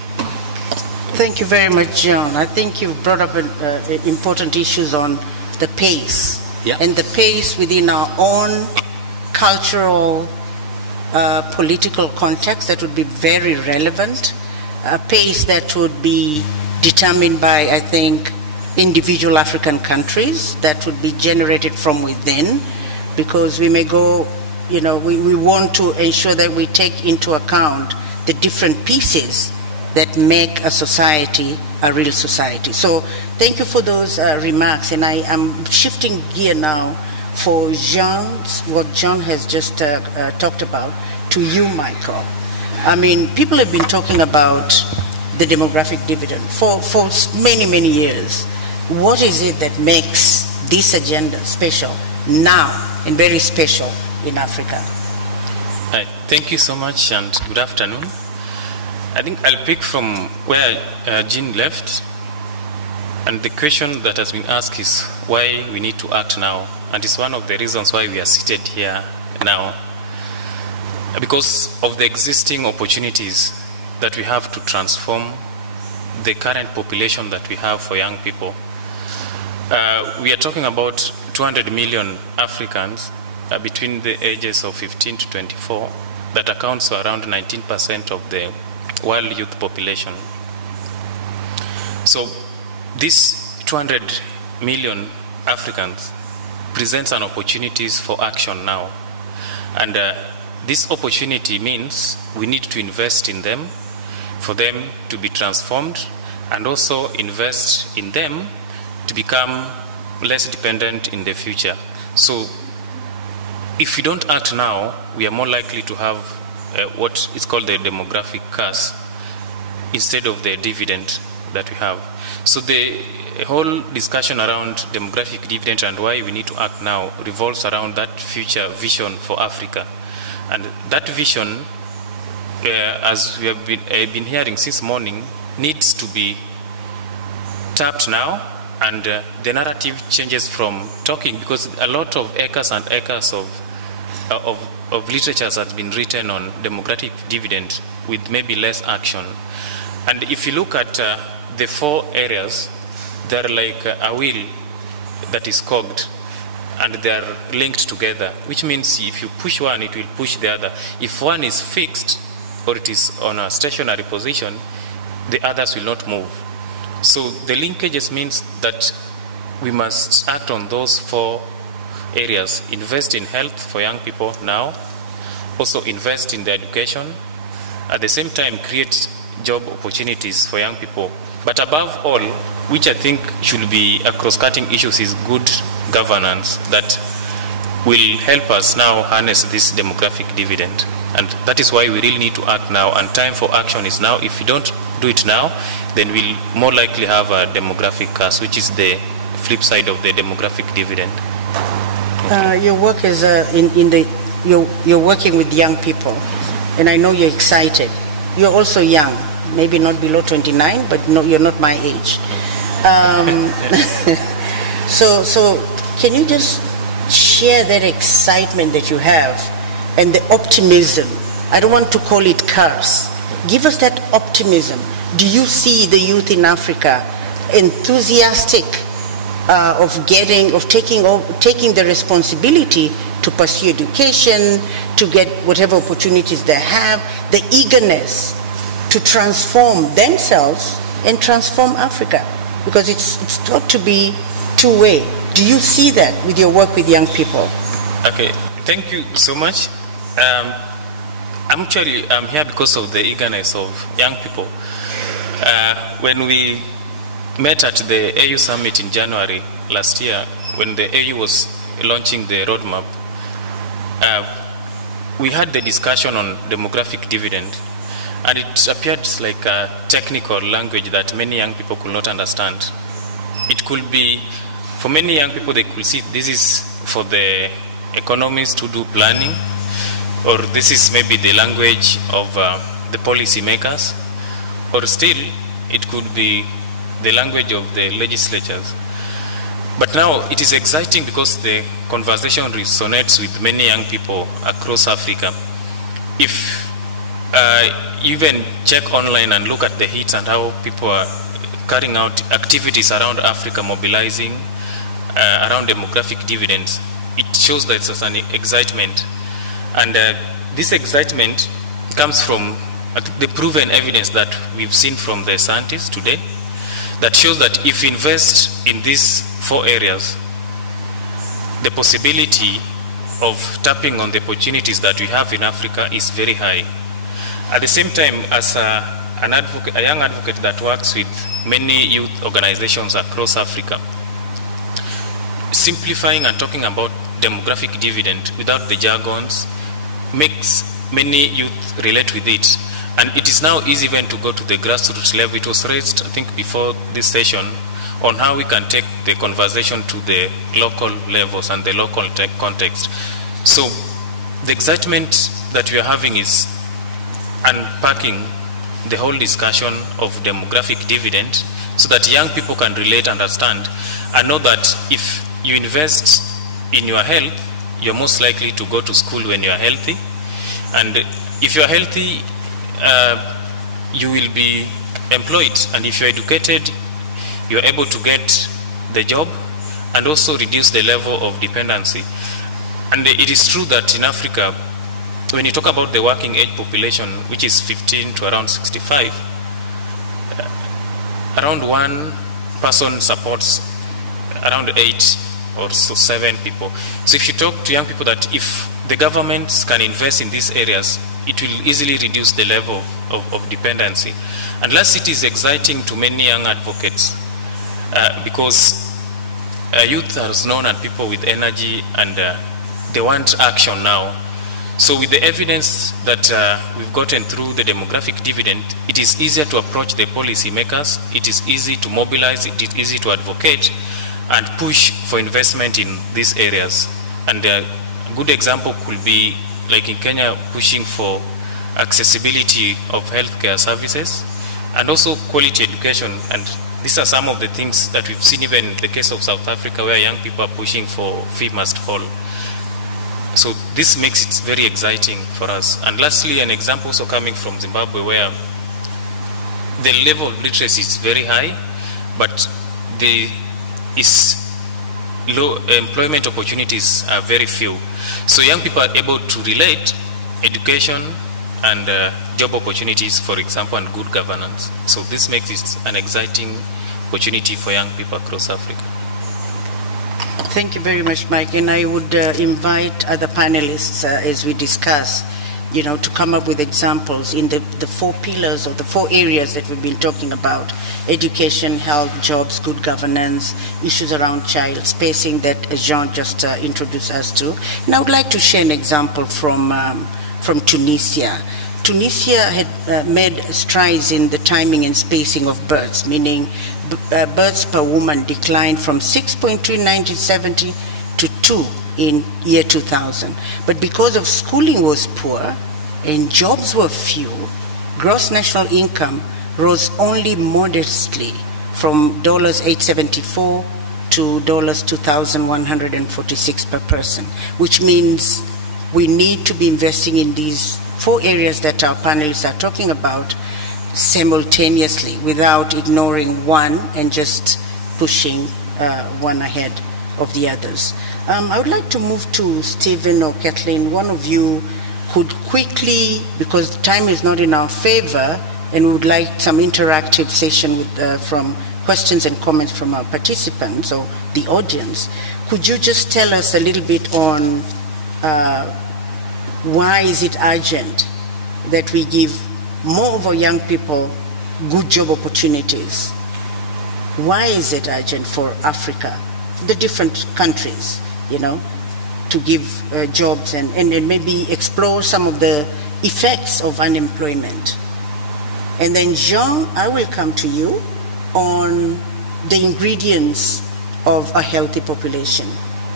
Thank you very much, John. I think you've brought up important issues on the pace, and the pace within our own cultural, political context that would be very relevant, a pace that would be determined by, I think, individual African countries, that would be generated from within, because we may go, you know, we want to ensure that we take into account the different pieces that make a society a real society. So thank you for those remarks, and I am shifting gear now for what John has just talked about, to you, Michael. I mean, people have been talking about the demographic dividend for many years. What is it that makes this agenda special now and very special in Africa? Thank you so much and good afternoon. I think I'll pick from where Jean left, and the question that has been asked is why we need to act now, and it's one of the reasons why we are seated here now, because of the existing opportunities that we have to transform the current population that we have for young people. We are talking about 200 million Africans between the ages of 15 to 24, that accounts for around 19% of the world youth population. So this 200 million Africans presents an opportunities for action now. And this opportunity means we need to invest in them for them to be transformed, and also invest in them to become less dependent in the future. So if we don't act now, we are more likely to have what is called the demographic curse instead of the dividend that we have. So the whole discussion around demographic dividend and why we need to act now revolves around that future vision for Africa. And that vision, as we have been hearing since morning, needs to be tapped now, and the narrative changes from talking, because a lot of acres and acres of literature has been written on demographic dividend with maybe less action. And if you look at the 4 areas, they're like a wheel that is cogged, and they're linked together, which means if you push one, it will push the other. If one is fixed or it is on a stationary position, the others will not move. So the linkages means that we must act on those 4 areas. Invest in health for young people now, also invest in their education, at the same time create job opportunities for young people. But above all, which I think should be a cross-cutting issue, is good governance that will help us now harness this demographic dividend. And that is why we really need to act now, and time for action is now. If we don't do it now, then we'll more likely have a demographic curse, which is the flip side of the demographic dividend. Your work is you're working with young people, and I know you're excited. You're also young, maybe not below 29, but no, you're not my age. So can you just share that excitement that you have and the optimism? I don't want to call it curse. Give us that optimism. Do you see the youth in Africa enthusiastic of taking the responsibility to pursue education, to get whatever opportunities they have, the eagerness to transform themselves and transform Africa? Because it's got to be two-way. Do you see that with your work with young people? Okay, thank you so much. I'm here because of the eagerness of young people. When we met at the AU Summit in January last year, when the AU was launching the roadmap, we had the discussion on demographic dividend, and it appeared like a technical language that many young people could not understand. It could be, for many young people, they could see this is for the economists to do planning, or this is maybe the language of the policy makers, or still it could be the language of the legislatures. But now it is exciting because the conversation resonates with many young people across Africa. If you even check online and look at the hits and how people are carrying out activities around Africa, mobilizing around demographic dividends, it shows that it's an excitement. And this excitement comes from the proven evidence that we've seen from the scientists today that shows that if we invest in these 4 areas, the possibility of tapping on the opportunities that we have in Africa is very high. At the same time, as a young advocate that works with many youth organizations across Africa, simplifying and talking about demographic dividend without the jargons makes many youth relate with it. And it is now easy even to go to the grassroots level. It was raised, I think, before this session on how we can take the conversation to the local levels and the local context. So the excitement that we are having is unpacking the whole discussion of demographic dividend so that young people can relate, understand, and know that if you invest in your health, you're most likely to go to school when you are healthy. And if you are healthy, you will be employed. And if you're educated, you're able to get the job and also reduce the level of dependency. And it is true that in Africa, when you talk about the working age population, which is 15 to around 65, around 1 person supports around 8 or so 7 people. So if you talk to young people that if the governments can invest in these areas, it will easily reduce the level of dependency. Unless it is exciting to many young advocates, because youth are known and people with energy, and they want action now. So with the evidence that we've gotten through the demographic dividend, it is easier to approach the policy makers, it is easy to mobilize, it is easy to advocate and push for investment in these areas. And a good example could be, like in Kenya, pushing for accessibility of healthcare services and also quality education. And these are some of the things that we've seen even in the case of South Africa, where young people are pushing for fee must fall. So this makes it very exciting for us. And lastly, an example also coming from Zimbabwe, where the level of literacy is very high, but there is low employment opportunities are very few. So young people are able to relate education and job opportunities, for example, and good governance. So this makes it an exciting opportunity for young people across Africa. Thank you very much, Mike. And I would invite other panelists as we discuss, to come up with examples in the 4 pillars or the 4 areas that we've been talking about: education, health, jobs, good governance, issues around child spacing that Jean just introduced us to. And I would like to share an example from Tunisia. Tunisia had made strides in the timing and spacing of births, meaning births per woman declined from 6.2 in 1970 to 2 in year 2000. But because of schooling was poor and jobs were few, gross national income rose only modestly from $874 to $2,146 per person, which means we need to be investing in these 4 areas that our panelists are talking about simultaneously without ignoring one and just pushing one ahead of the others. I would like to move to Stephen or Kathleen. One of you could quickly, because time is not in our favor, and we would like some interactive session with, from questions and comments from our participants or the audience. Could you just tell us a little bit on why is it urgent that we give more of our young people good job opportunities? Why is it urgent for Africa, the different countries, to give jobs and maybe explore some of the effects of unemployment? And then Jean, I will come to you on the ingredients of a healthy population.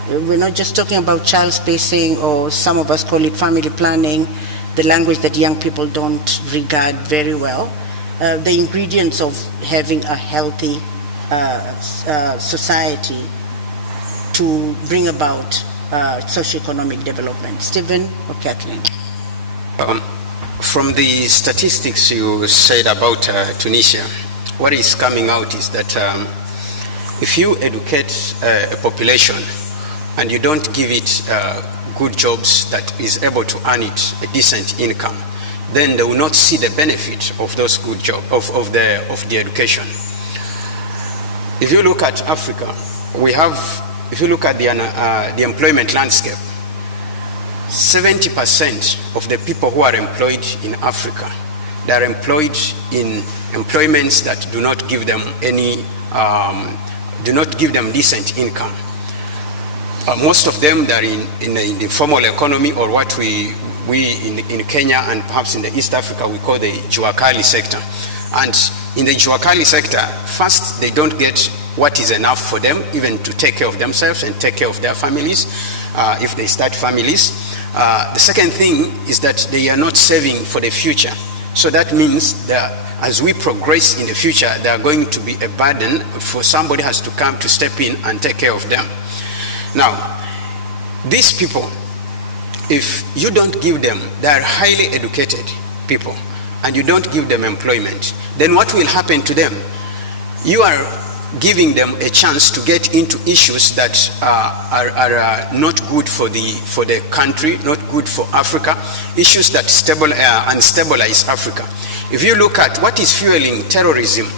We're not just talking about child spacing, or some of us call it family planning, the language that young people don't regard very well. The ingredients of having a healthy society to bring about socioeconomic development. Stephen or Kathleen? From the statistics you said about Tunisia, what is coming out is that if you educate a population and you don't give it good jobs that is able to earn it a decent income, then they will not see the benefit of those good jobs, of the education. If you look at Africa, if you look at the employment landscape, 70% of the people who are employed in Africa, they are employed in employments that do not give them decent income. Most of them, they are in the formal economy, or what we in Kenya and perhaps in the East Africa we call the Juakali sector. And in the Juakali sector, first, they don't get what is enough for them even to take care of themselves and take care of their families if they start families. The second thing is that they are not saving for the future. So that means that as we progress in the future, they are going to be a burden for somebody has to come to step in and take care of them. Now, these people, if you don't give them, they are highly educated people, and you don't give them employment, then what will happen to them? You are giving them a chance to get into issues that are not good for the country, not good for Africa, issues that unstabilize Africa. If you look at what is fueling terrorism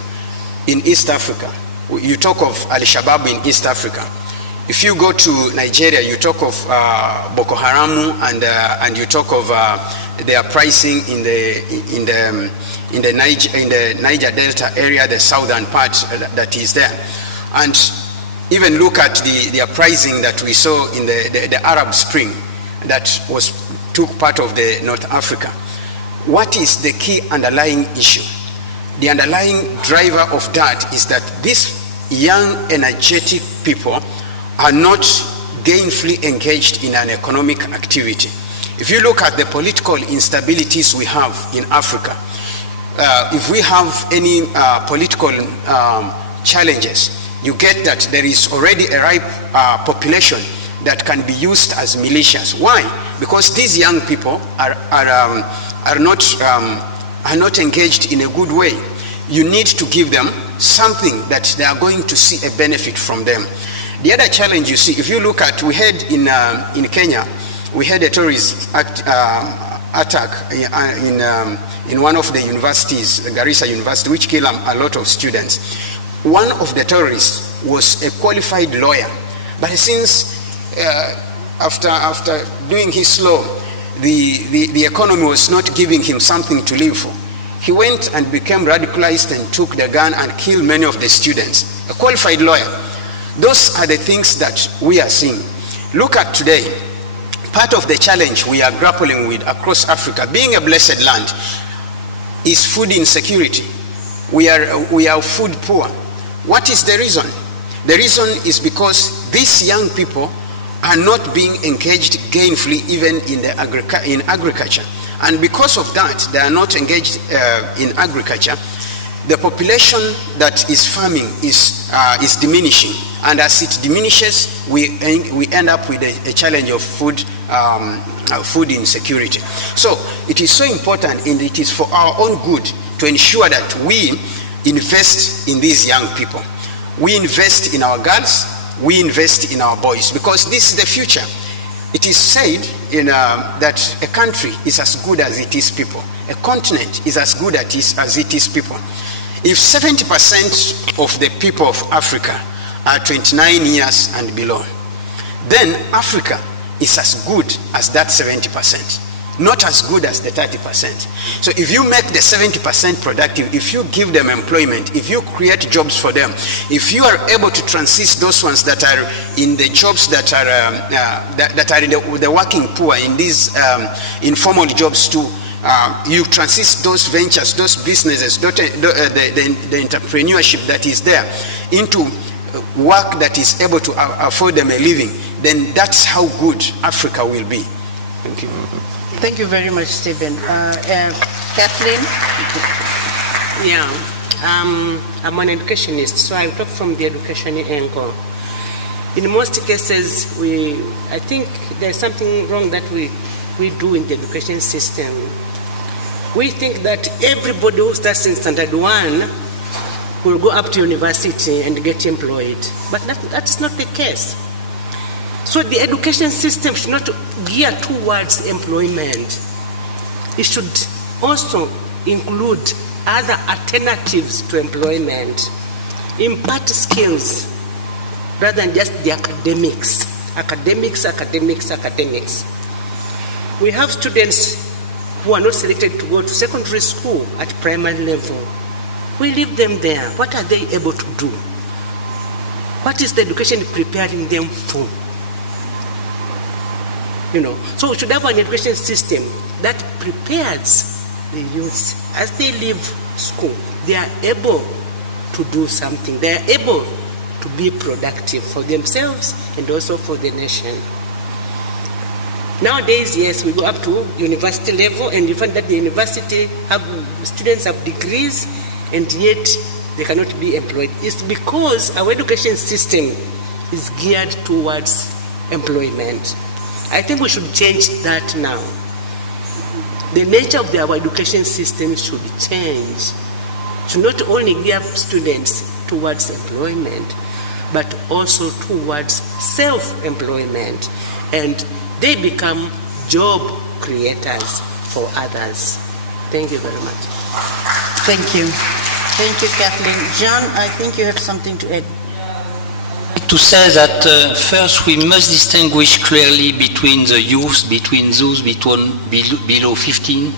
in East Africa, you talk of Al-Shabaab in East Africa. If you go to Nigeria, you talk of Boko Haram, and you talk of their pricing in the Niger Delta area, the southern part that is there. And even look at the uprising that we saw in the Arab Spring that took part of the North Africa. What is the key underlying issue? The underlying driver of that is that these young, energetic people are not gainfully engaged in an economic activity. If you look at the political instabilities we have in Africa, if we have any political challenges, you get that there is already a ripe population that can be used as militias. Why? Because these young people are not engaged in a good way. you need to give them something that they are going to see a benefit from them. The other challenge you see, if you look at, we had in Kenya, we had a terrorist attack in one of the universities, Garissa University, which killed a lot of students. One of the terrorists was a qualified lawyer, but since after doing his law, the economy was not giving him something to live for. He went and became radicalized and took the gun and killed many of the students. A qualified lawyer. Those are the things that we are seeing. Look at today. Part of the challenge we are grappling with across Africa, being a blessed land, is food insecurity. We are food poor. What is the reason? The reason is because these young people are not being engaged gainfully even in agriculture. And because of that, they are not engaged in agriculture. The population that is farming is diminishing. And as it diminishes, we end up with a challenge of food insecurity. So it is so important, and it is for our own good to ensure that we invest in these young people. We invest in our girls, we invest in our boys, because this is the future. It is said that a country is as good as it is people. A continent is as good as it is people. If 70% of the people of Africa are 29 years and below, then Africa is as good as that 70%, not as good as the 30%. So if you make the 70% productive, if you give them employment, if you create jobs for them, if you are able to transit those ones that are in the jobs that are in the working poor, in these informal jobs too, you transit those ventures, those businesses, the entrepreneurship that is there into work that is able to afford them a living, then that's how good Africa will be. Thank you. Thank you very much, Stephen. Kathleen? Yeah, I'm an educationist, so I talk from the education angle. In most cases, I think there's something wrong that we do in the education system. We think that everybody who starts in standard 1 will go up to university and get employed. But that's not the case. So the education system should not gear towards employment. It should also include other alternatives to employment. Impart skills rather than just the academics. Academics. We have students who are not selected to go to secondary school at primary level. We leave them there. What are they able to do? What is the education preparing them for? So we should have an education system that prepares the youth as they leave school. They are able to do something. They are able to be productive for themselves and also for the nation. Nowadays, yes, we go up to university level, and you find that the university students have degrees, and yet they cannot be employed. It's because our education system is geared towards employment. I think we should change that now. The nature of our education system should change. Should not only gear students towards employment, but also towards self-employment. And they become job creators for others. Thank you very much. Thank you. Thank you, Kathleen. John, I think you have something to add. To say that first we must distinguish clearly between the youth, between those below 15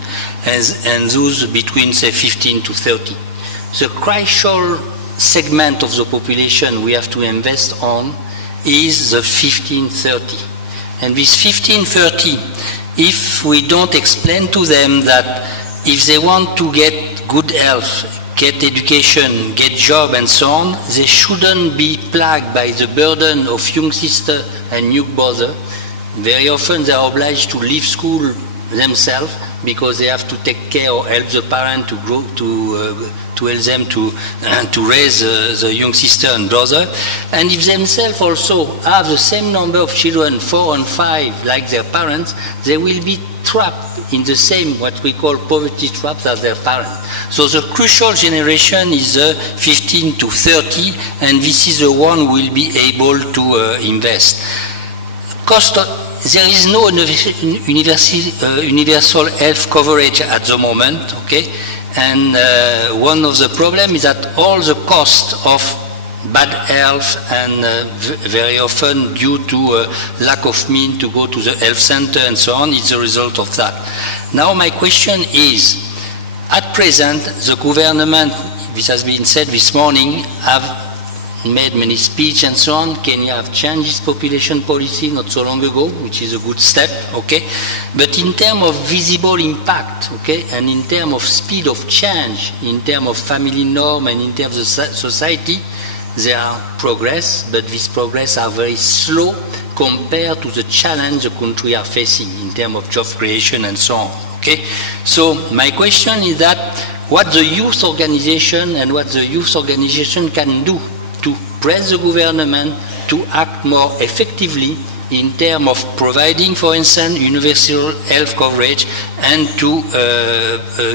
and those between, say, 15 to 30. The crucial segment of the population we have to invest on is the 15-30. And this 15-30, if we don't explain to them that if they want to get good health, get education, get job and so on, they shouldn't be plagued by the burden of young sister and young brother. Very often they are obliged to leave school themselves because they have to take care or help the parent to grow, to help them to raise the young sister and brother. And if themselves also have the same number of children, 4 and 5, like their parents, they will be trapped in the same, what we call poverty traps, as their parents. So the crucial generation is 15 to 30, and this is the one who will be able to invest. There is no universal health coverage at the moment, okay? And one of the problems is that all the cost of bad health and very often due to lack of means to go to the health center and so on, is a result of that. Now my question is, at present, the government, this has been said this morning, have made many speeches and so on. Kenya have changed its population policy not so long ago, which is a good step, okay? But in terms of visible impact, okay, and in terms of speed of change, in terms of family norm and in terms of society, there are progress, but these progress are very slow compared to the challenge the country are facing in terms of job creation and so on, okay? So my question is that what the youth organization and what the youth organization can do to press the government to act more effectively in terms of providing, for instance, universal health coverage and to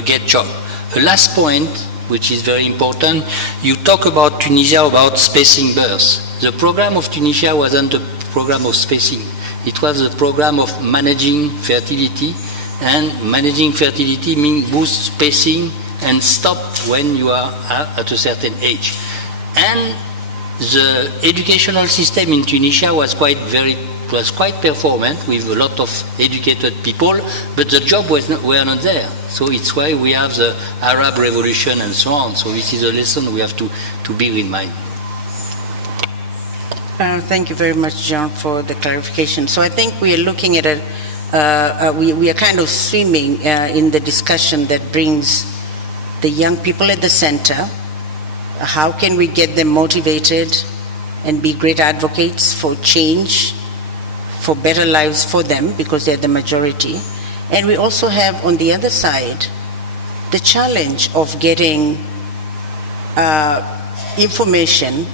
get jobs. The last point, which is very important, you talk about Tunisia, about spacing births. The program of Tunisia wasn't a program of spacing. It was a program of managing fertility, and managing fertility means boost spacing and stop when you are at a certain age. And the educational system in Tunisia was quite performant with a lot of educated people, but the jobs were not there. So it's why we have the Arab Revolution and so on. So this is a lesson we have to bear in mind. Thank you very much, John, for the clarification. So I think we are looking at we are kind of swimming in the discussion that brings the young people at the center. How can we get them motivated and be great advocates for change, for better lives for them, because they're the majority. And we also have on the other side the challenge of getting information,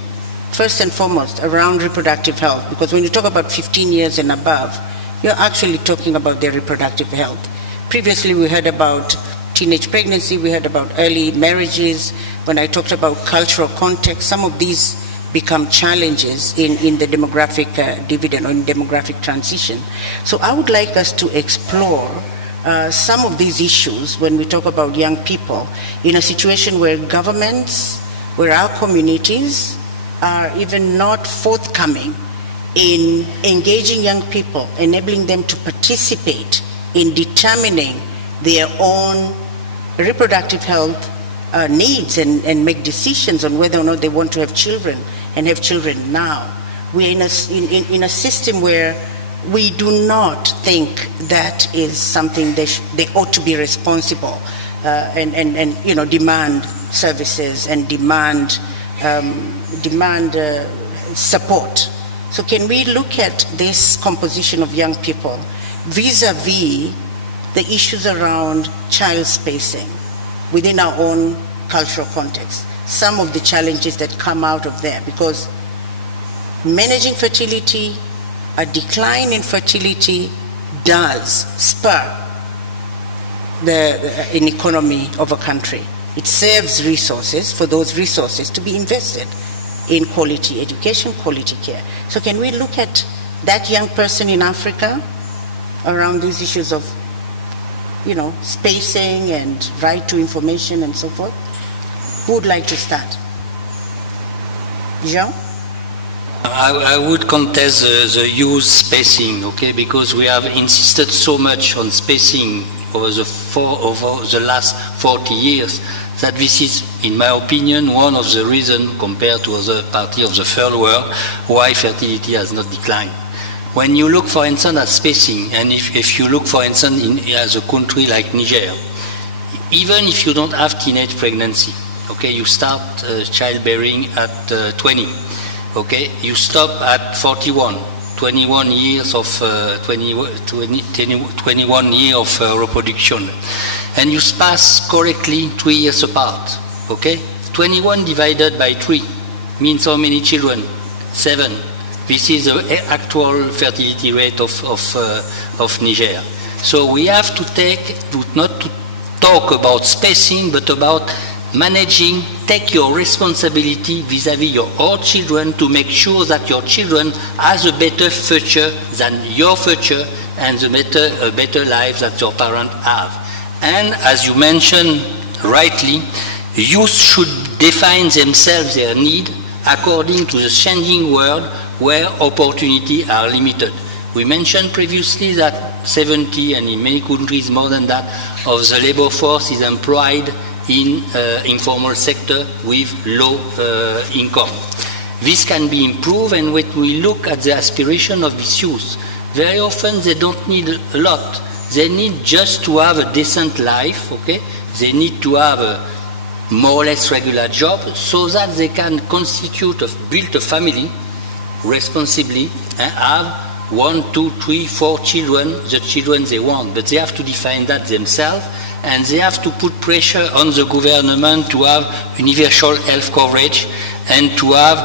first and foremost, around reproductive health, because when you talk about 15 years and above, you're actually talking about their reproductive health. Previously we heard about teenage pregnancy, we heard about early marriages. When I talked about cultural context, some of these become challenges in the demographic dividend or in demographic transition. So I would like us to explore some of these issues when we talk about young people in a situation where governments, where our communities are even not forthcoming in engaging young people, enabling them to participate in determining their own reproductive health needs and make decisions on whether or not they want to have children and have children now. We're in a system where we do not think that is something they ought to be responsible and you know, demand services and demand support. So can we look at this composition of young people vis-a-vis the issues around child spacing within our own cultural context, some of the challenges that come out of there, because managing fertility, a decline in fertility does spur an economy of a country. It saves resources for those resources to be invested in quality education, quality care. So can we look at that young person in Africa around these issues of, you know, spacing and right to information and so forth? Who would like to start? Jean? I would contest the youth spacing, okay, because we have insisted so much on spacing over the last 40 years that this is, in my opinion, one of the reasons compared to other parts of the third world why fertility has not declined. When you look, for instance, at spacing, and if you look, for instance, as a country like Niger, even if you don't have teenage pregnancy, okay, you start childbearing at 20, okay, you stop at 41, 21 years of 21 years of reproduction, and you pass correctly 3 years apart. Okay, 21 divided by 3 means how many children? 7. This is the actual fertility rate of Niger. So we have to not to talk about spacing, but about managing, take your responsibility vis-à-vis your own children to make sure that your children has a better future than your future and a better life that your parents have. And as you mentioned rightly, youth should define themselves, their need, according to the changing world where opportunities are limited. We mentioned previously that 70, and in many countries more than that, of the labor force is employed in informal sector with low income. This can be improved, and when we look at the aspiration of these youth, very often they don't need a lot. They need just to have a decent life, okay? They need to have a more or less regular job so that they can build a family responsibly and have 1, 2, 3, 4 children, the children they want. But they have to define that themselves, and they have to put pressure on the government to have universal health coverage and to have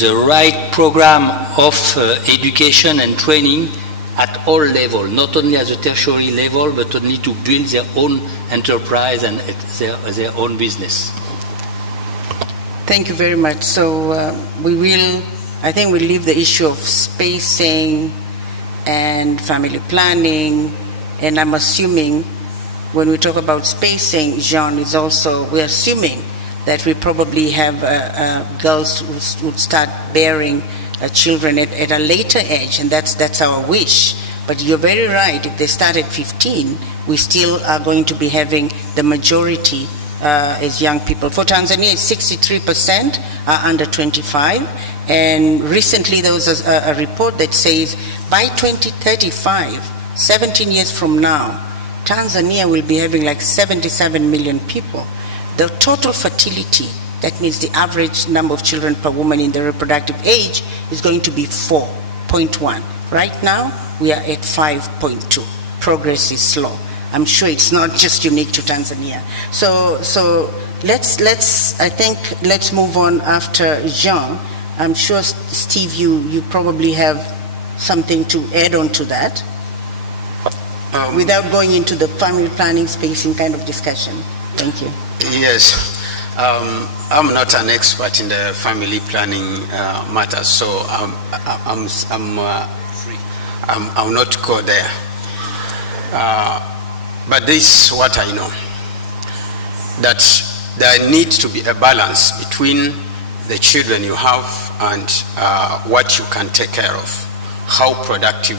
the right program of education and training at all levels, not only at the tertiary level, but only to build their own enterprise and their own business. Thank you very much. So I think we'll leave the issue of spacing and family planning, and I'm assuming when we talk about spacing, Jean, we're assuming that we probably have girls who would start bearing children at a later age, and that's our wish. But you're very right, if they start at 15, we still are going to be having the majority as young people. For Tanzania, 63% are under 25, and recently there was a report that says by 2035, 17 years from now, Tanzania will be having like 77 million people. The total fertility, that means the average number of children per woman in the reproductive age, is going to be 4.1. Right now, we are at 5.2. Progress is slow. I'm sure it's not just unique to Tanzania. So let's move on after Jean. I'm sure, Steve, you probably have something to add on to that without going into the family planning spacing kind of discussion. Thank you. Yes. I'm not an expert in the family planning matters, so I'll not go there. But this is what I know, that there needs to be a balance between the children you have and what you can take care of, how productive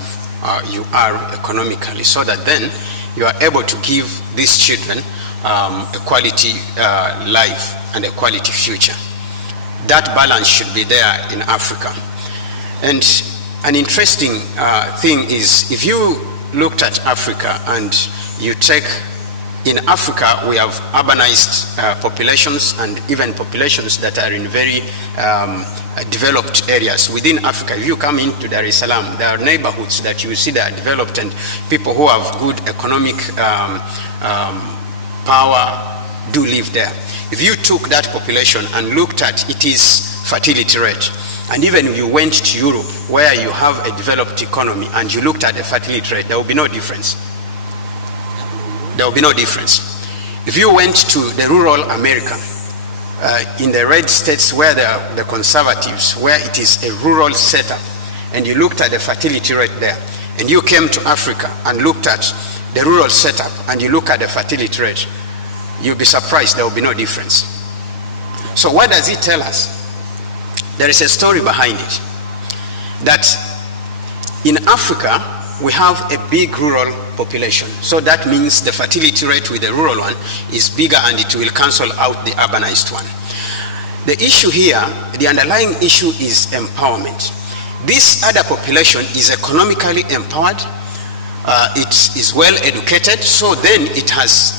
you are economically, so that then you are able to give these children a quality life and a quality future. That balance should be there in Africa. And an interesting thing is, if you looked at Africa and you take, in Africa we have urbanized populations and even populations that are in very developed areas. Within Africa, if you come into Dar es Salaam, there are neighborhoods that you see that are developed and people who have good economic power do live there. If you took that population and looked at its fertility rate, and even if you went to Europe where you have a developed economy and you looked at the fertility rate, there will be no difference. There will be no difference. If you went to the rural America, in the red states where the conservatives, where it is a rural setup, and you looked at the fertility rate there, and you came to Africa and looked at the rural setup, and you look at the fertility rate, you'll be surprised there will be no difference. So what does it tell us? There is a story behind it, that in Africa we have a big rural population. So that means the fertility rate with the rural one is bigger and it will cancel out the urbanized one. The issue here, the underlying issue is empowerment. This other population is economically empowered, it is well educated, so then it has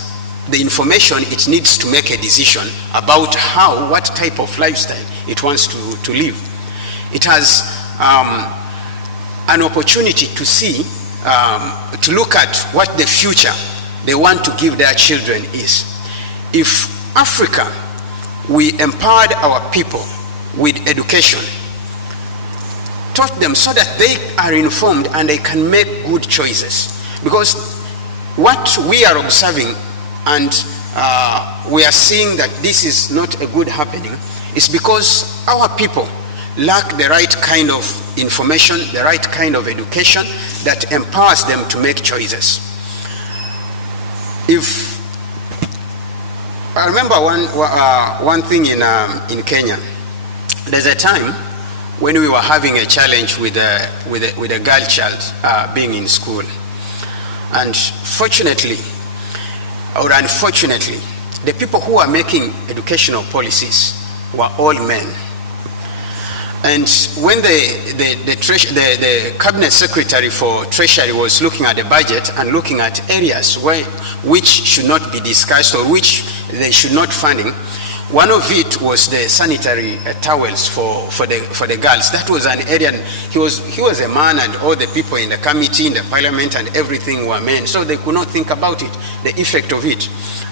the information it needs to make a decision about what type of lifestyle it wants to live. It has an opportunity to see, to look at what the future they want to give their children is. If Africa, we empowered our people with education, taught them so that they are informed and they can make good choices. Because what we are observing, and we are seeing that this is not a good happening, is because our people lack the right kind of information, the right kind of education that empowers them to make choices. If I remember one thing in Kenya, there's a time when we were having a challenge with a girl child being in school, and fortunately or unfortunately, the people who are making educational policies were all men. And when the cabinet secretary for treasury was looking at the budget and looking at areas which should not be discussed or which they should not funding, one of it was the sanitary towels for the girls. That was an area. He was a man, and all the people in the committee, in the parliament, and everything were men. So they could not think about it, the effect of it,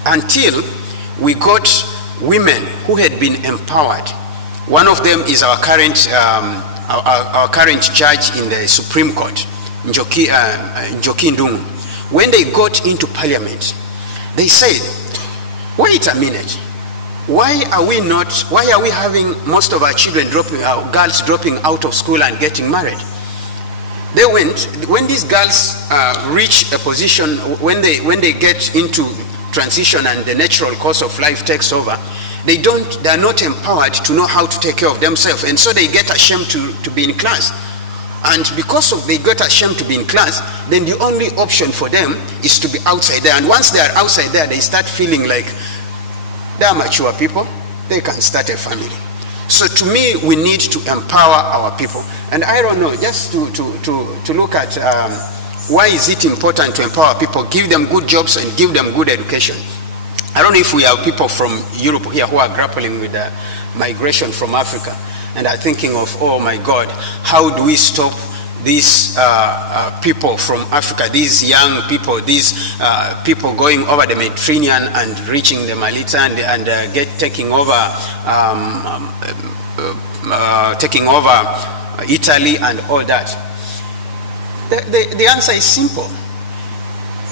until we got women who had been empowered. One of them is our current judge in the Supreme Court, Njoki Ndung'u. When they got into parliament, they said, wait a minute, why are we having most of our children girls dropping out of school and getting married? They went, when these girls reach a position, when they get into transition and the natural course of life takes over, they are not empowered to know how to take care of themselves, and so they get ashamed to be in class. And because they get ashamed to be in class, then the only option for them is to be outside there. And once they are outside there, they start feeling like they are mature people, they can start a family. So to me, we need to empower our people. And I don't know, just to look at why is it important to empower people, give them good jobs and give them good education. I don't know if we have people from Europe here who are grappling with migration from Africa and are thinking of, oh my God, how do we stop these people from Africa, these young people, these people going over the Mediterranean and reaching the Malita and taking over Italy and all that? The answer is simple.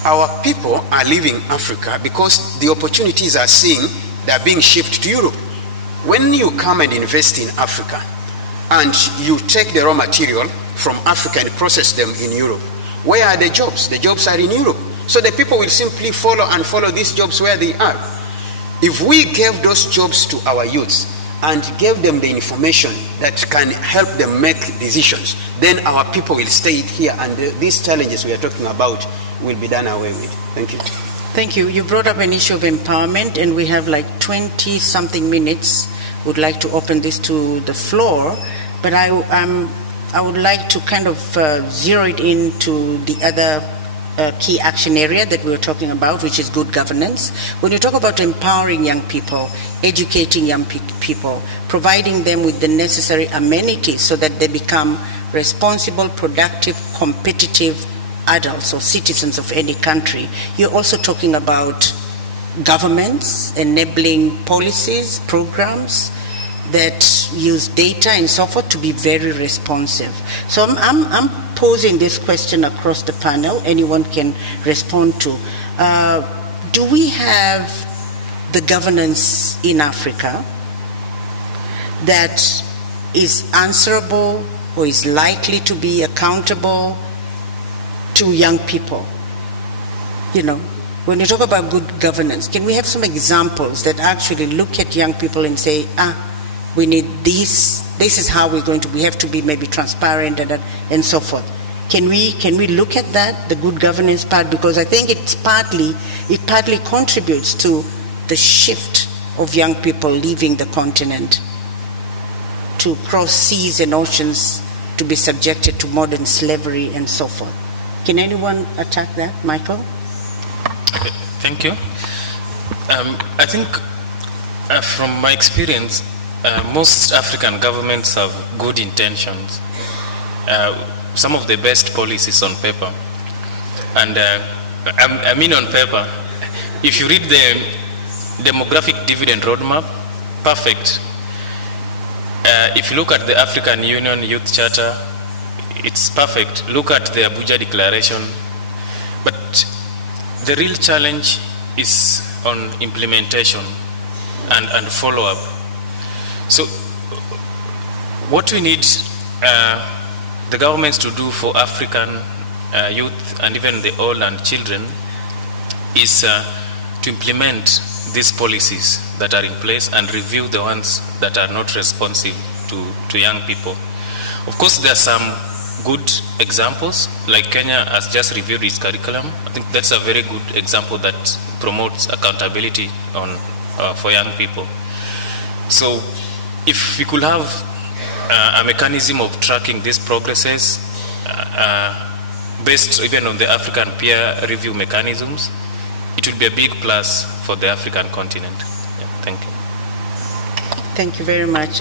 Our people are leaving Africa because the opportunities they are being shipped to Europe. When you come and invest in Africa and you take the raw material from Africa and process them in Europe, where are the jobs? The jobs are in Europe. So the people will simply follow these jobs where they are. If we gave those jobs to our youths and gave them the information that can help them make decisions, then our people will stay here, and these challenges we are talking about will be done away with. Thank you. Thank you. You brought up an issue of empowerment, and we have like 20-something minutes. Would like to open this to the floor, but I would like to kind of zero it into the other key action area that we were talking about, which is good governance. When you talk about empowering young people, educating young people, providing them with the necessary amenities so that they become responsible, productive, competitive adults or citizens of any country, you're also talking about governments enabling policies, programs that use data and so forth to be very responsive. So I'm posing this question across the panel. Anyone can respond to. Do we have the governance in Africa that is answerable or is likely to be accountable to young people? You know, when you talk about good governance, can we have some examples that actually look at young people and say, we need this is how we have to be maybe transparent and so forth? Can we look at that, the good governance part? Because I think it partly contributes to the shift of young people leaving the continent to cross seas and oceans to be subjected to modern slavery and so forth. Can anyone attack that? Michael? Okay, thank you. I think from my experience, most African governments have good intentions. some of the best policies on paper. And I mean on paper. If you read the demographic dividend roadmap, perfect. If you look at the African Union Youth Charter, it's perfect. Look at the Abuja Declaration. But the real challenge is on implementation and follow-up. So what we need the governments to do for African youth and even the old and children is to implement these policies that are in place and review the ones that are not responsive to young people. Of course, there are some good examples, like Kenya has just reviewed its curriculum. I think that's a very good example that promotes accountability for young people. So if we could have a mechanism of tracking these progresses based even on the African peer review mechanisms, it would be a big plus for the African continent. Yeah, thank you. Thank you very much.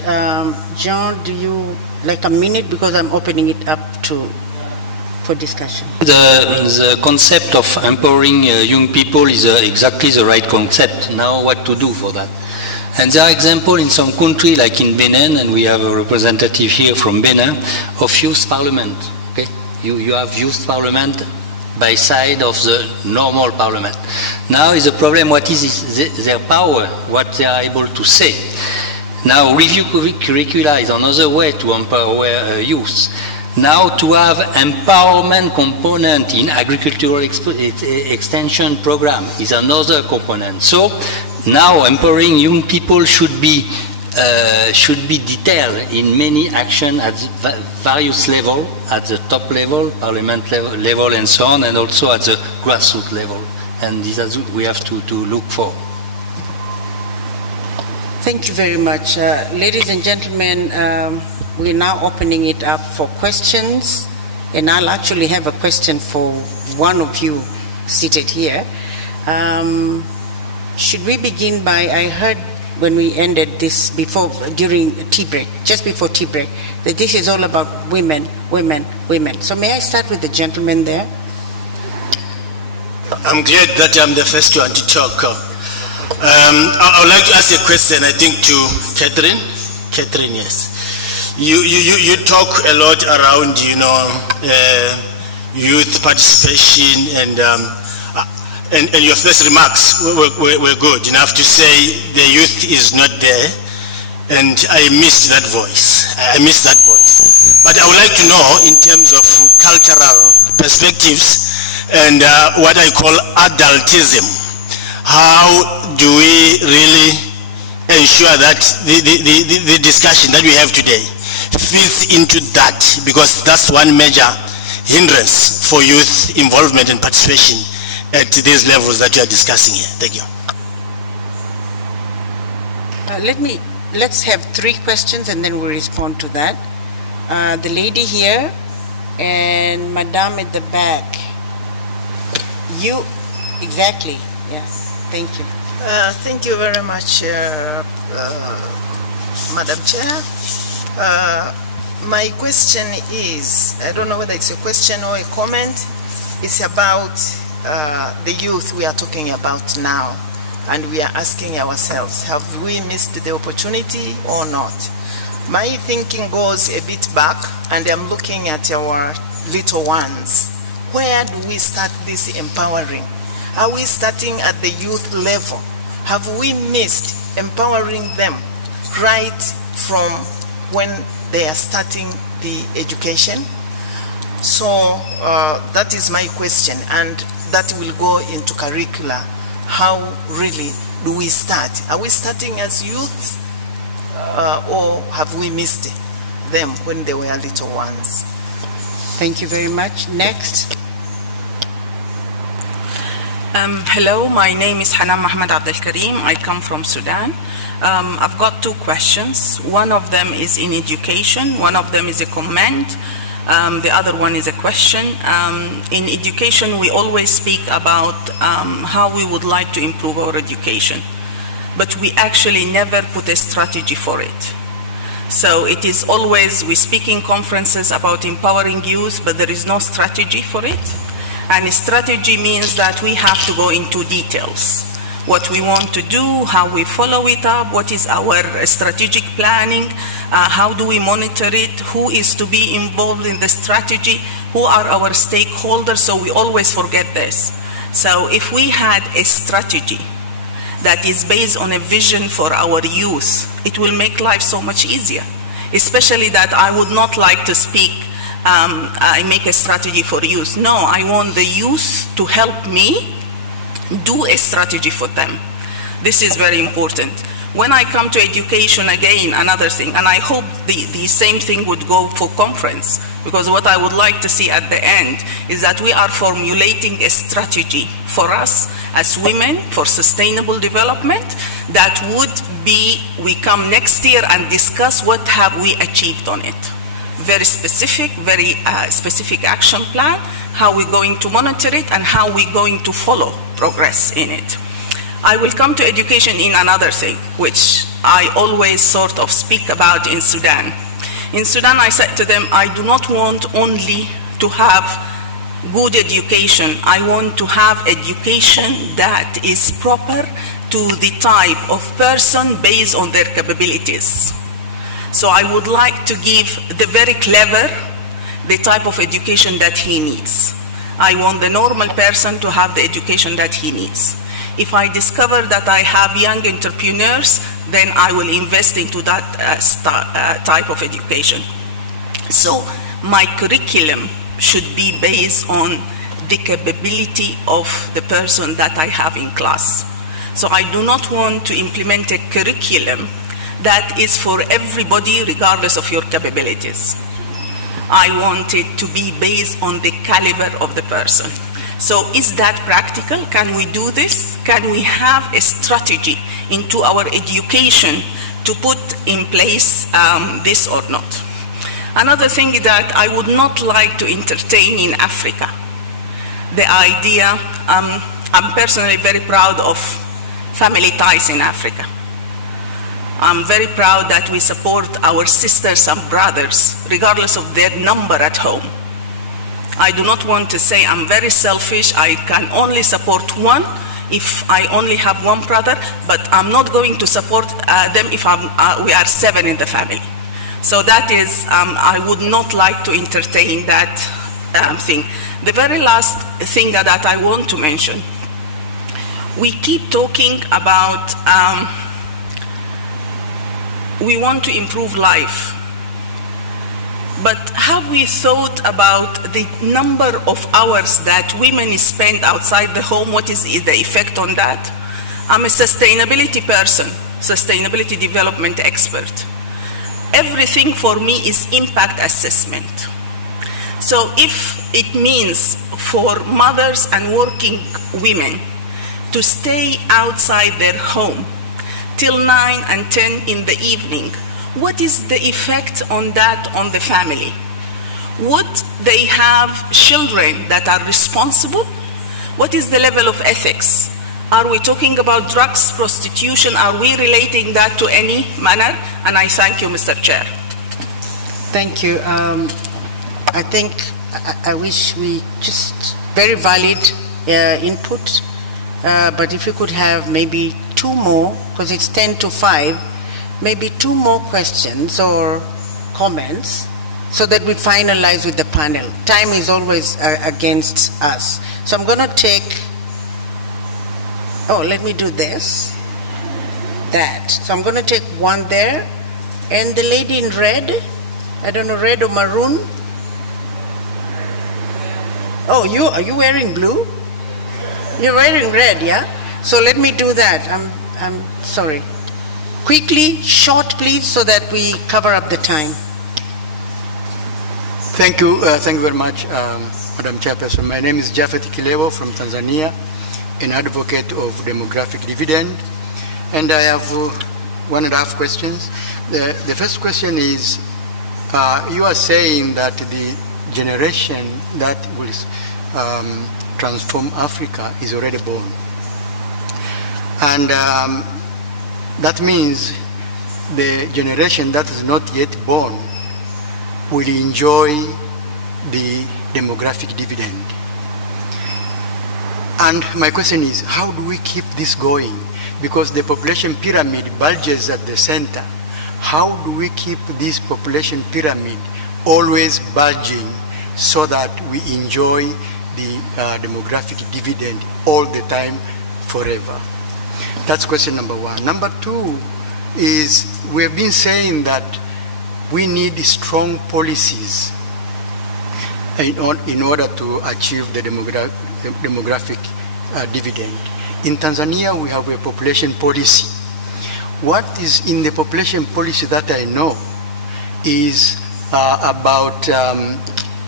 John, do you like a minute, because I'm opening it up for discussion. The concept of empowering young people is exactly the right concept. Now what to do for that? And there are examples in some countries, like in Benin, and we have a representative here from Benin, of youth parliament. Okay? You have youth parliament by side of the normal parliament. Now is the problem, what is their power, what they are able to say. Now review curricula is another way to empower youth. Now to have empowerment component in agricultural extension program is another component. So now empowering young people should be detailed in many actions at various levels, at the top level, parliament level and so on, and also at the grassroots level. And these are we have to look for. Thank you very much. Ladies and gentlemen, we're now opening it up for questions, and I'll actually have a question for one of you seated here. Should we begin by, I heard when we ended this during tea break, just before tea break, that this is all about women, women, women. So may I start with the gentleman there? I'm glad that I'm the first one to talk. I would like to ask a question, I think, to Catherine. Catherine, yes. You talk a lot around, youth participation, and your first remarks were good enough to say the youth is not there, and I missed that voice. I missed that voice. But I would like to know, in terms of cultural perspectives and what I call adultism, how do we really ensure that the discussion that we have today fits into that? Because that's one major hindrance for youth involvement and participation at these levels that you are discussing here. Thank you. Let's have 3 questions and then we'll respond to that. The lady here and Madame at the back. You, exactly, yes. Thank you. Thank you very much, Madam Chair. My question is, I don't know whether it's a question or a comment, it's about the youth we are talking about now, and we are asking ourselves, have we missed the opportunity or not? My thinking goes a bit back, and I'm looking at our little ones. Where do we start this empowering? Are we starting at the youth level? Have we missed empowering them right from when they are starting the education? So that is my question, and that will go into curricula. How really do we start? Are we starting as youths, or have we missed them when they were little ones? Thank you very much. Next. Hello, my name is Hanan Mohammed Abdel Karim. I come from Sudan. I've got 2 questions. One of them is in education. One of them is a comment. The other one is a question. In education, we always speak about how we would like to improve our education, but we actually never put a strategy for it. So it is always, we speak in conferences about empowering youth, but there is no strategy for it. And strategy means that we have to go into details. What we want to do, how we follow it up, what is our strategic planning, how do we monitor it, who is to be involved in the strategy, who are our stakeholders, so we always forget this. So if we had a strategy that is based on a vision for our youth, it will make life so much easier. Especially that I would not like to speak, I make a strategy for youth. No, I want the youth to help me do a strategy for them. This is very important. When I come to education, again, another thing, and I hope the same thing would go for conference, because what I would like to see at the end is that we are formulating a strategy for us as women for sustainable development that would be, we come next year and discuss what have we achieved on it. Very specific action plan, how we're going to monitor it and how we're going to follow progress in it. I will come to education in another thing, which I always sort of speak about in Sudan. In Sudan, I said to them, I do not want only to have good education. I want to have education that is proper to the type of person based on their capabilities. So I would like to give the very clever the type of education that he needs. I want the normal person to have the education that he needs. If I discover that I have young entrepreneurs, then I will invest into that type of education. So my curriculum should be based on the capability of the person that I have in class. So I do not want to implement a curriculum that is for everybody regardless of your capabilities. I want it to be based on the caliber of the person. So is that practical? Can we do this? Can we have a strategy into our education to put in place this or not? Another thing that I would not like to entertain in Africa, the idea, I'm personally very proud of family ties in Africa. I'm very proud that we support our sisters and brothers, regardless of their number at home. I do not want to say I'm very selfish, I can only support one if I only have one brother, but I'm not going to support them if we are 7 in the family. So that is, I would not like to entertain that thing. The very last thing that I want to mention, we keep talking about we want to improve life. But have we thought about the number of hours that women spend outside the home? What is the effect on that? I'm a sustainability person, sustainability development expert. Everything for me is impact assessment. So if it means for mothers and working women to stay outside their home till 9 and 10 in the evening, what is the effect on that on the family? Would they have children that are responsible? What is the level of ethics? Are we talking about drugs, prostitution? Are we relating that to any manner? And I thank you, Mr. Chair. Thank you. I think I wish we just very valid input, but if you could have maybe 2 more, because it's 10 to 5, maybe 2 more questions or comments so that we finalize with the panel. Time is always against us. So I'm going to take, let me do this, that. So I'm going to take one there. And the lady in red, I don't know, red or maroon? Oh, are you wearing blue? You're wearing red, yeah? So let me do that. I'm sorry. Quickly, short, please, so that we cover up the time. Thank you very much, Madam Chairperson. My name is Jafet Kilewo from Tanzania, an advocate of demographic dividend. And I have 1.5 questions. The first question is, you are saying that the generation that will transform Africa is already born. And that means the generation that is not yet born will enjoy the demographic dividend. And my question is, how do we keep this going? Because the population pyramid bulges at the center. How do we keep this population pyramid always bulging so that we enjoy the demographic dividend all the time, forever? That's question number one. Number two is, we have been saying that we need strong policies in order to achieve the demographic dividend. In Tanzania, we have a population policy. What is in the population policy that I know is about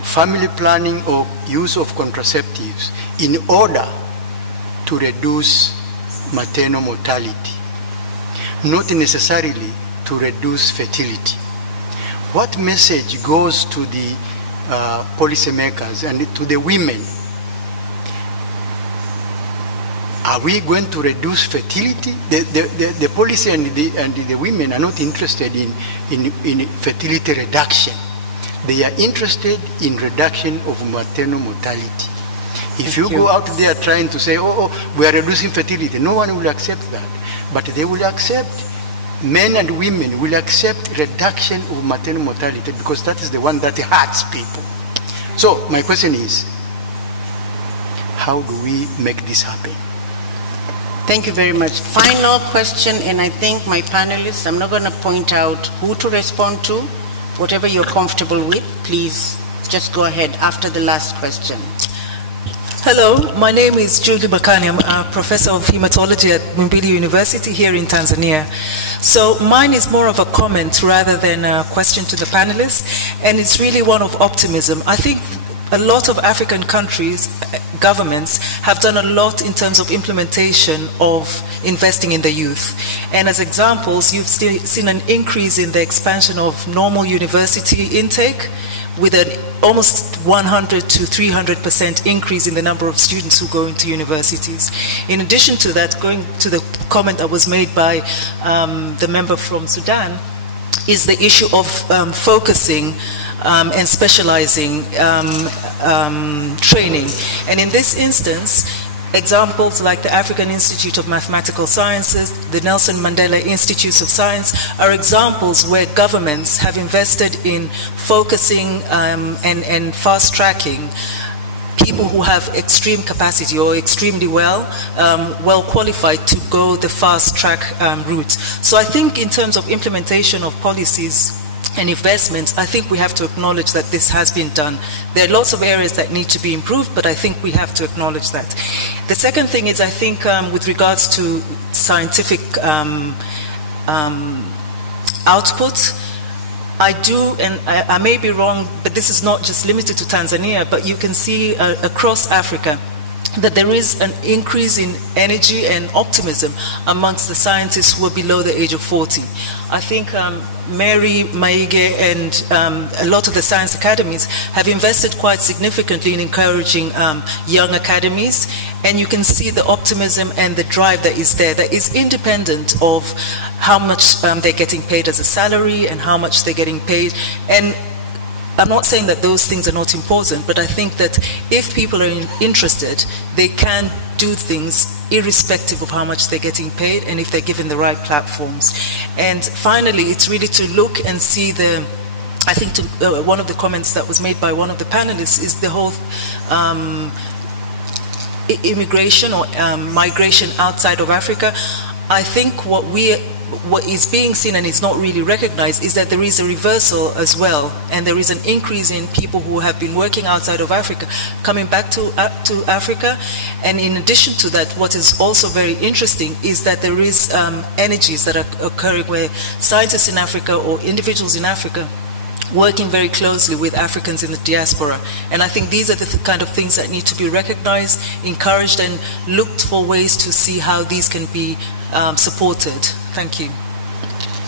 family planning or use of contraceptives in order to reduce maternal mortality, not necessarily to reduce fertility. What message goes to the policymakers and to the women? Are we going to reduce fertility? The policy and the women are not interested in fertility reduction. They are interested in reduction of maternal mortality. If you go out there trying to say, oh, we are reducing fertility, no one will accept that. But they will accept, men and women will accept reduction of maternal mortality because that is the one that hurts people. So my question is, how do we make this happen? Thank you very much. Final question, and I think my panelists, I'm not going to point out who to respond to. Whatever you're comfortable with, please just go ahead after the last question. Hello, my name is Julie Bakani. I'm a professor of hematology at Mumbili University here in Tanzania. So mine is more of a comment rather than a question to the panelists, and it's really one of optimism. I think a lot of African countries, governments, have done a lot in terms of implementation of investing in the youth. And as examples, you've seen an increase in the expansion of normal university intake with an almost 100 to 300% increase in the number of students who go into universities. In addition to that, going to the comment that was made by the member from Sudan, is the issue of focusing and specializing training. And in this instance, examples like the African Institute of Mathematical Sciences, the Nelson Mandela Institutes of Science are examples where governments have invested in focusing and fast-tracking people who have extreme capacity or extremely well qualified to go the fast-track route. So I think in terms of implementation of policies and investments, I think we have to acknowledge that this has been done. There are lots of areas that need to be improved, but I think we have to acknowledge that. The second thing is, I think with regards to scientific output, I do, and I may be wrong, but this is not just limited to Tanzania, but you can see across Africa that there is an increase in energy and optimism amongst the scientists who are below the age of 40. I think Mary, Maige, and a lot of the science academies have invested quite significantly in encouraging young academies, and you can see the optimism and the drive that is there, that is independent of how much they're getting paid as a salary and how much they're getting paid. And I'm not saying that those things are not important, but I think that if people are interested, they can do things irrespective of how much they're getting paid and if they're given the right platforms. And finally, it's really to look and see the, I think one of the comments that was made by one of the panelists is the whole immigration or migration outside of Africa. I think what is being seen and is not really recognized is that there is a reversal as well, and there is an increase in people who have been working outside of Africa coming back to Africa. And in addition to that, what is also very interesting is that there is energies that are occurring where scientists in Africa or individuals in Africa working very closely with Africans in the diaspora. And I think these are the kind of things that need to be recognized, encouraged, and looked for ways to see how these can be supported. Thank you.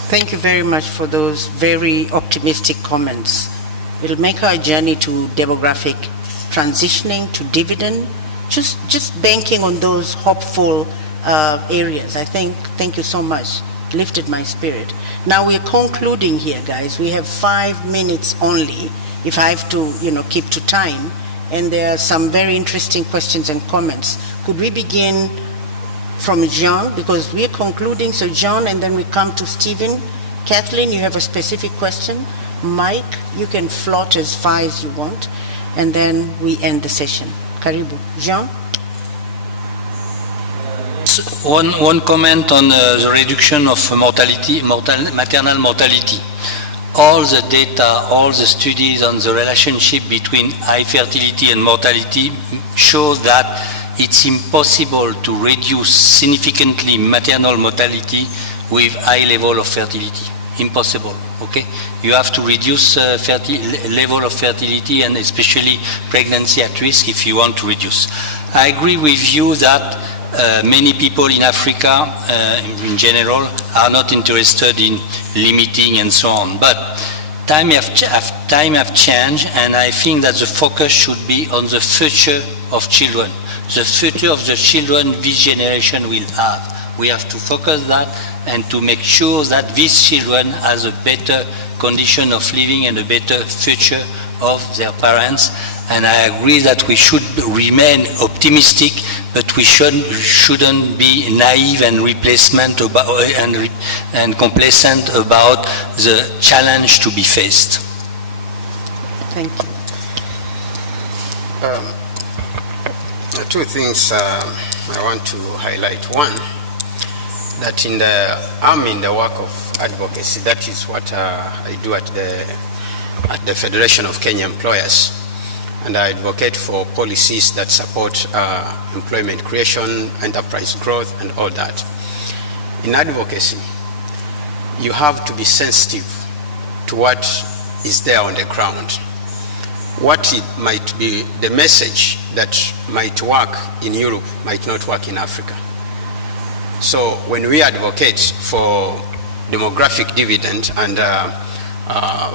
Thank you very much for those very optimistic comments. We'll make our journey to demographic transitioning, to dividend, just banking on those hopeful areas. I think, thank you so much. lifted my spirit. Now we're concluding here, guys. We have 5 minutes only, if I have to, keep to time. And there are some very interesting questions and comments. Could we begin from John, because we're concluding, so John, and then we come to Stephen. Kathleen, you have a specific question. Mike, you can float as far as you want, and then we end the session. Karibu. John? One comment on the reduction of maternal mortality. All the data, all the studies on the relationship between high fertility and mortality show that it's impossible to reduce significantly maternal mortality with high level of fertility. Impossible, okay? You have to reduce level of fertility and especially pregnancy at risk if you want to reduce. I agree with you that many people in Africa, in general, are not interested in limiting and so on. But time have changed, and I think that the focus should be on the future of children. The future of the children this generation will have. We have to focus that and to make sure that these children has a better condition of living and a better future of their parents. And I agree that we should remain optimistic, but we shouldn't be naive and and complacent about the challenge to be faced. Thank you. Two things I want to highlight. One, that I'm in the work of advocacy. That is what I do at the Federation of Kenya Employers. And I advocate for policies that support employment creation, enterprise growth, and all that. In advocacy, you have to be sensitive to what is there on the ground. What it might be, the message that might work in Europe might not work in Africa. So when we advocate for demographic dividend and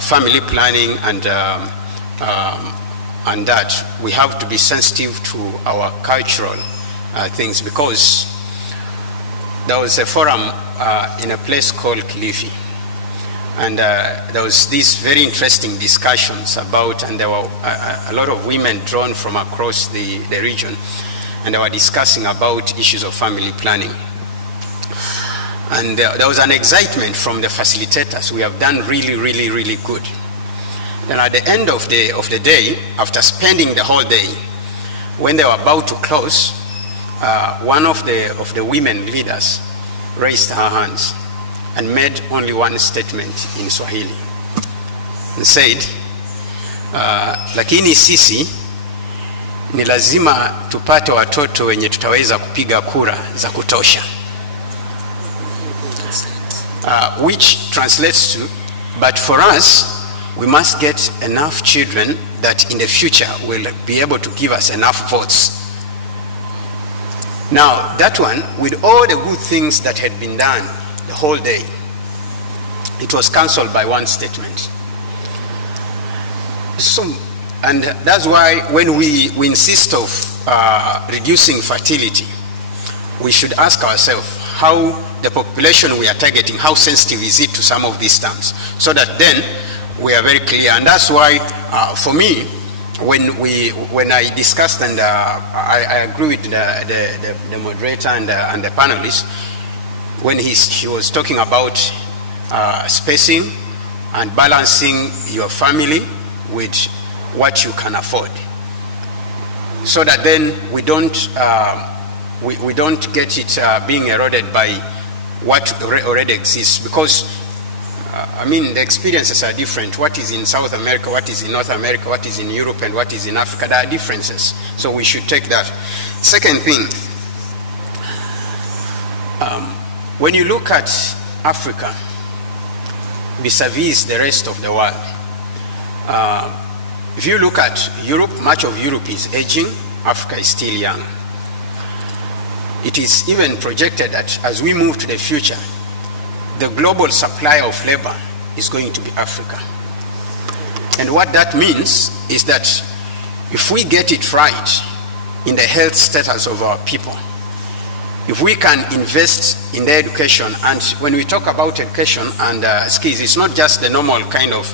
family planning and that, we have to be sensitive to our cultural things, because there was a forum in a place called Kilifi, and there was these very interesting discussions about, and there were a lot of women drawn from across the region, and they were discussing about issues of family planning. And there was an excitement from the facilitators. We have done really, really, really good. Then at the end of the day, after spending the whole day, when they were about to close, one of the women leaders raised her hands and made only one statement in Swahili and said, lakini sisi ni lazima tupate watoto wenye tutaweza kupiga kura za kutosha. Which translates to, but for us, we must get enough children that in the future will be able to give us enough votes. Now, that one, with all the good things that had been done the whole day, it was cancelled by one statement. So, and that's why when we insist of reducing fertility, we should ask ourselves how the population we are targeting, how sensitive is it to some of these terms, so that then we are very clear. And that's why, for me, when I discussed, and I agree with the moderator and the panelists, when he was talking about spacing and balancing your family with what you can afford, so that then we don't get it being eroded by what already exists. Because I mean, the experiences are different. What is in South America, what is in North America, what is in Europe, and what is in Africa, there are differences. So we should take that. Second thing, when you look at Africa vis-a-vis the rest of the world, if you look at Europe, much of Europe is aging, Africa is still young. It is even projected that as we move to the future, the global supply of labor is going to be Africa. And what that means is that if we get it right in the health status of our people, if we can invest in their education, and when we talk about education and skills, it's not just the normal kind of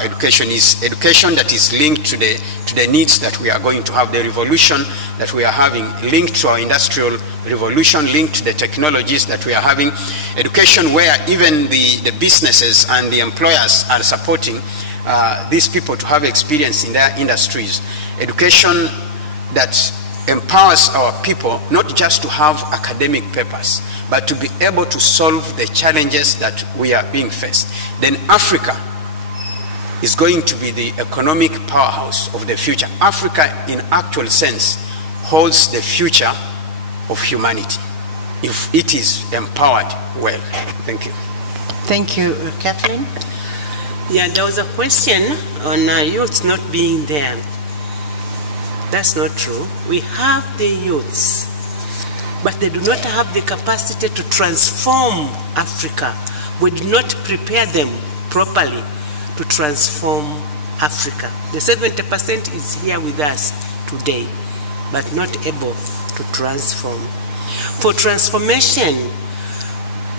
education, it's education that is linked to the needs that we are going to have, the revolution that we are having, linked to our industrial revolution, linked to the technologies that we are having, education where even the businesses and the employers are supporting these people to have experience in their industries, education that empowers our people not just to have academic papers, but to be able to solve the challenges that we are being faced. Then Africa is going to be the economic powerhouse of the future. Africa, in actual sense, holds the future of humanity if it is empowered well. Thank you. Thank you. Kathleen? Yeah, there was a question on youth not being there. That's not true. We have the youths, but they do not have the capacity to transform Africa. We do not prepare them properly to transform Africa. The 70% is here with us today, but not able to transform. For transformation,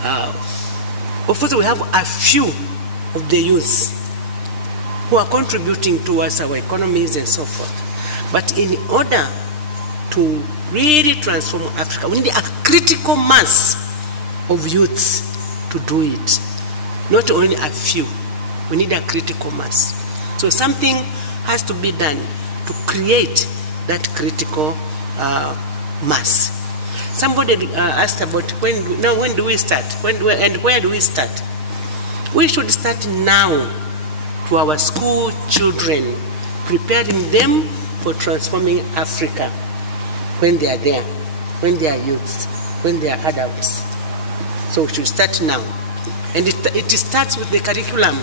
of course we have a few of the youths who are contributing towards our economies and so forth. But in order to really transform Africa, we need a critical mass of youths to do it. Not only a few, we need a critical mass. So something has to be done to create that critical mass. Somebody asked about when do we start? And where do we start? We should start now to our school children, preparing them for transforming Africa when they are there, when they are youths, when they are adults. So we should start now. And it starts with the curriculum.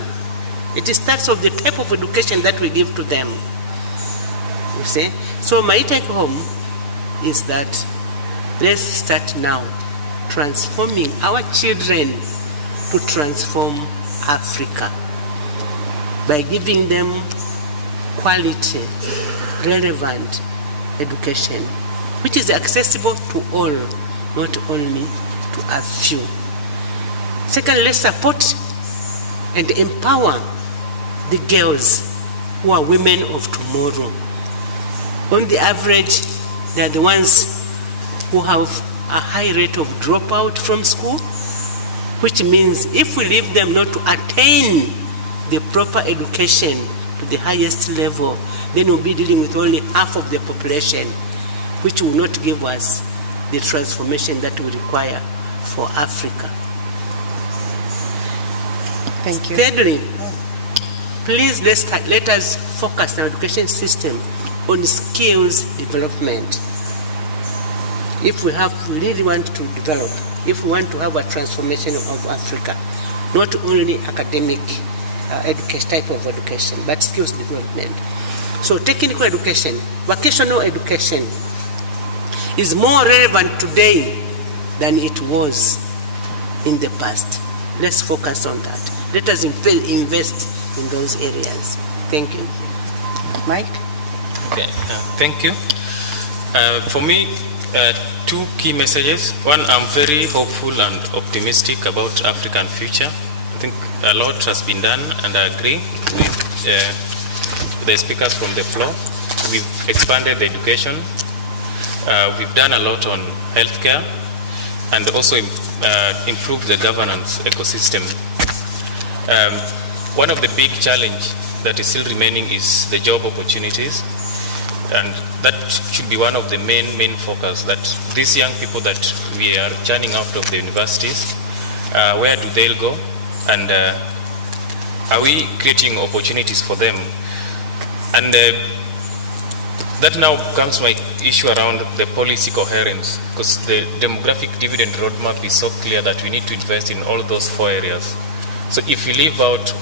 It starts with the type of education that we give to them. You see? So my take home is that let's start now, transforming our children to transform Africa by giving them quality, relevant education, which is accessible to all, not only to a few. Second, let's support and empower the girls who are women of tomorrow. On the average, they are the ones who have a high rate of dropout from school, which means if we leave them not to attain the proper education to the highest level, then we'll be dealing with only half of the population, which will not give us the transformation that we require for Africa. Thank you. Thirdly, please let us focus our education system on skills development. If we really want to develop, if we want to have a transformation of Africa, not only academic type of education, but skills development. So technical education, vocational education is more relevant today than it was in the past. Let's focus on that. Let us invest in those areas. Thank you. Mike? Okay, thank you. For me, two key messages. One, I'm very hopeful and optimistic about African future. I think a lot has been done, and I agree with the speakers from the floor. We've expanded the education. We've done a lot on healthcare, and also improved the governance ecosystem. One of the big challenges that is still remaining is the job opportunities. And that should be one of the main focus, that these young people that we are churning out of the universities, where do they go? And are we creating opportunities for them? And that now comes my issue around the policy coherence, because the demographic dividend roadmap is so clear that we need to invest in all those 4 areas. So if we leave out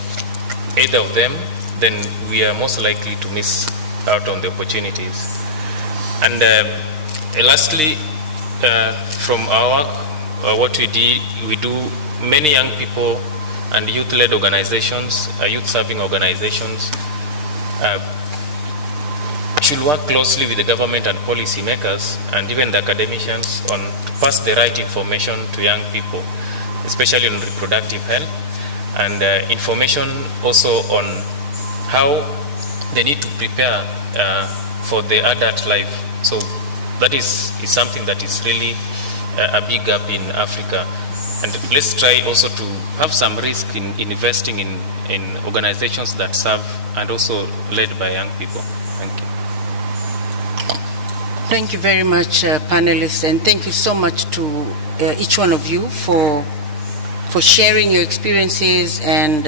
either of them, then we are most likely to miss out on the opportunities. And lastly, from our work, what we do, many young people and youth-led organizations, youth-serving organizations, should work closely with the government and policymakers and even the academicians on to pass the right information to young people, especially on reproductive health, and information also on how they need to prepare for the adult life. So that is something that is really a big gap in Africa. And let's try also to have some risk in investing in organizations that serve and also led by young people. Thank you. Thank you very much, panelists, and thank you so much to each one of you for sharing your experiences and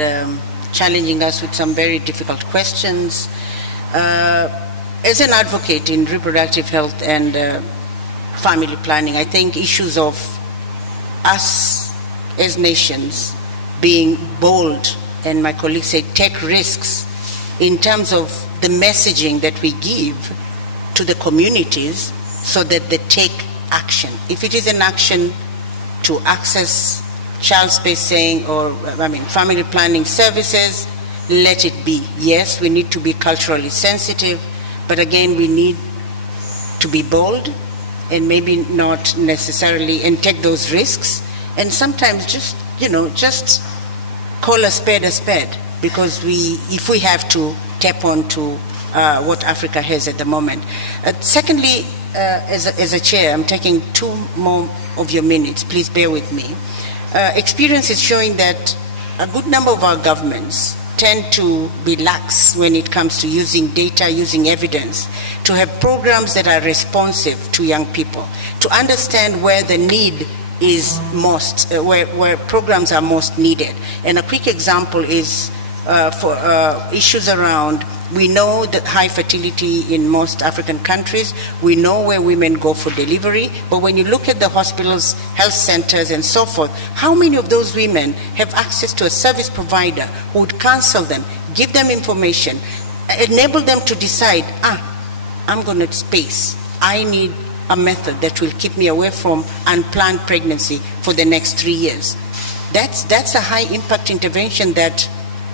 challenging us with some very difficult questions. As an advocate in reproductive health and family planning, I think issues of us as nations being bold, and my colleagues say take risks in terms of the messaging that we give to the communities so that they take action. If it is an action to access child spacing or family planning services, let it be. Yes, we need to be culturally sensitive, but again, we need to be bold and maybe not necessarily, and take those risks. And sometimes just call a spade, because if we have to tap on to what Africa has at the moment. Secondly, as a chair, I'm taking 2 more of your minutes. Please bear with me. Experience is showing that a good number of our governments tend to be lax when it comes to using data, using evidence, to have programs that are responsive to young people, to understand where the need is most, where programs are most needed. And a quick example is for issues around, we know that high fertility in most African countries, we know where women go for delivery, but when you look at the hospitals, health centers, and so forth, how many of those women have access to a service provider who would counsel them, give them information, enable them to decide, I'm going to space, I need a method that will keep me away from unplanned pregnancy for the next 3 years. That's a high impact intervention that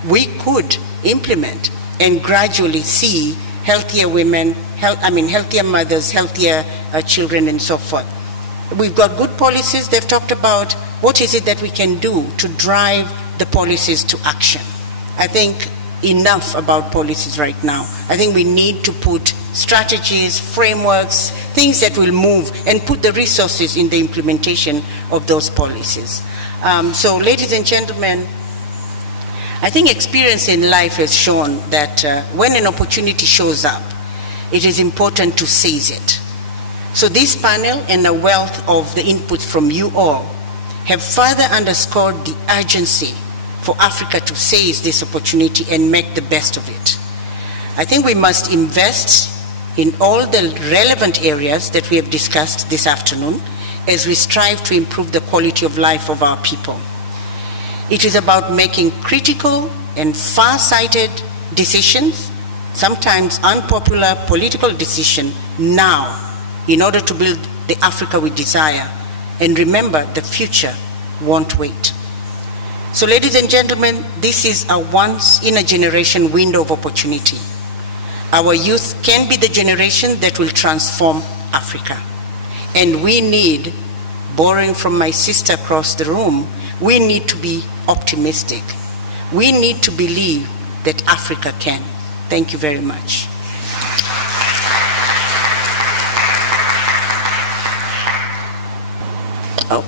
we could implement and gradually see healthier women, healthier mothers, healthier children, and so forth. We've got good policies. They've talked about what is it that we can do to drive the policies to action. I think enough about policies right now. I think we need to put strategies, frameworks, things that will move, and put the resources in the implementation of those policies. So ladies and gentlemen, I think experience in life has shown that when an opportunity shows up, it is important to seize it. So this panel and a wealth of the input from you all have further underscored the urgency for Africa to seize this opportunity and make the best of it. I think we must invest in all the relevant areas that we have discussed this afternoon as we strive to improve the quality of life of our people. It is about making critical and far-sighted decisions, sometimes unpopular political decisions now, in order to build the Africa we desire. And remember, the future won't wait. So ladies and gentlemen, this is a once-in-a-generation window of opportunity. Our youth can be the generation that will transform Africa. And we need, borrowing from my sister across the room, we need to be optimistic. We need to believe that Africa can. Thank you very much.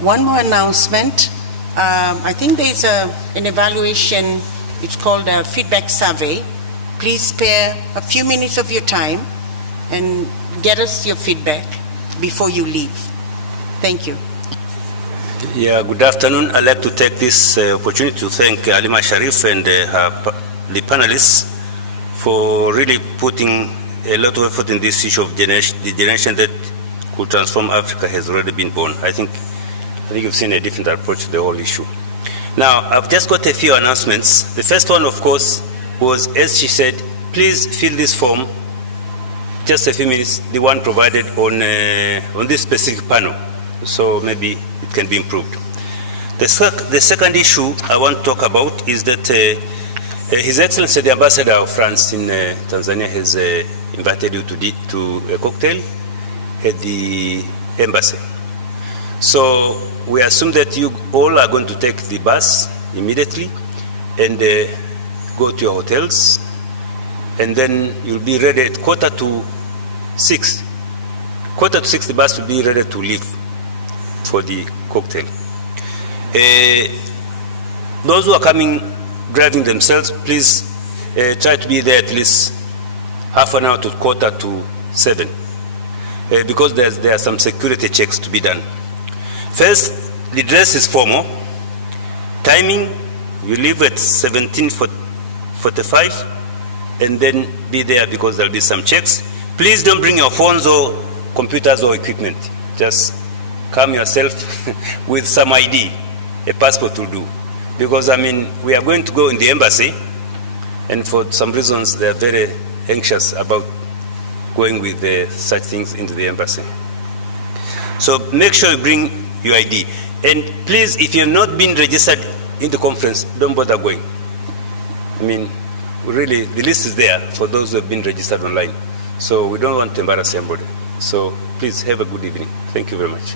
One more announcement. I think there's an evaluation, it's called a feedback survey. Please spare a few minutes of your time and get us your feedback before you leave. Thank you. Yeah, good afternoon. I'd like to take this opportunity to thank Halima Sharif and the panelists for really putting a lot of effort in this issue of generation. The generation that could transform Africa has already been born. I think you've seen a different approach to the whole issue. Now, I've just got a few announcements. The first one, of course, was, as she said, please fill this form, just a few minutes, the one provided on this specific panel. So maybe it can be improved. The second issue I want to talk about is that His Excellency the Ambassador of France in Tanzania has invited you to a cocktail at the embassy. So we assume that you all are going to take the bus immediately and go to your hotels, and then you'll be ready at 5:45. 5:45 the bus will be ready to leave for the cocktail. Those who are coming driving themselves, please try to be there at least half an hour to 6:45, because there are some security checks to be done. First, the dress is formal. Timing, you leave at 17:45, and then be there because there'll be some checks. Please don't bring your phones or computers or equipment. Just come yourself with some ID, a passport will do. Because, I mean, we are going to go in the embassy, and for some reasons, they're very anxious about going with such things into the embassy. So make sure you bring your ID. And please, if you've not been registered in the conference, don't bother going. I mean, really, the list is there for those who have been registered online. So we don't want to embarrass anybody. So please have a good evening. Thank you very much.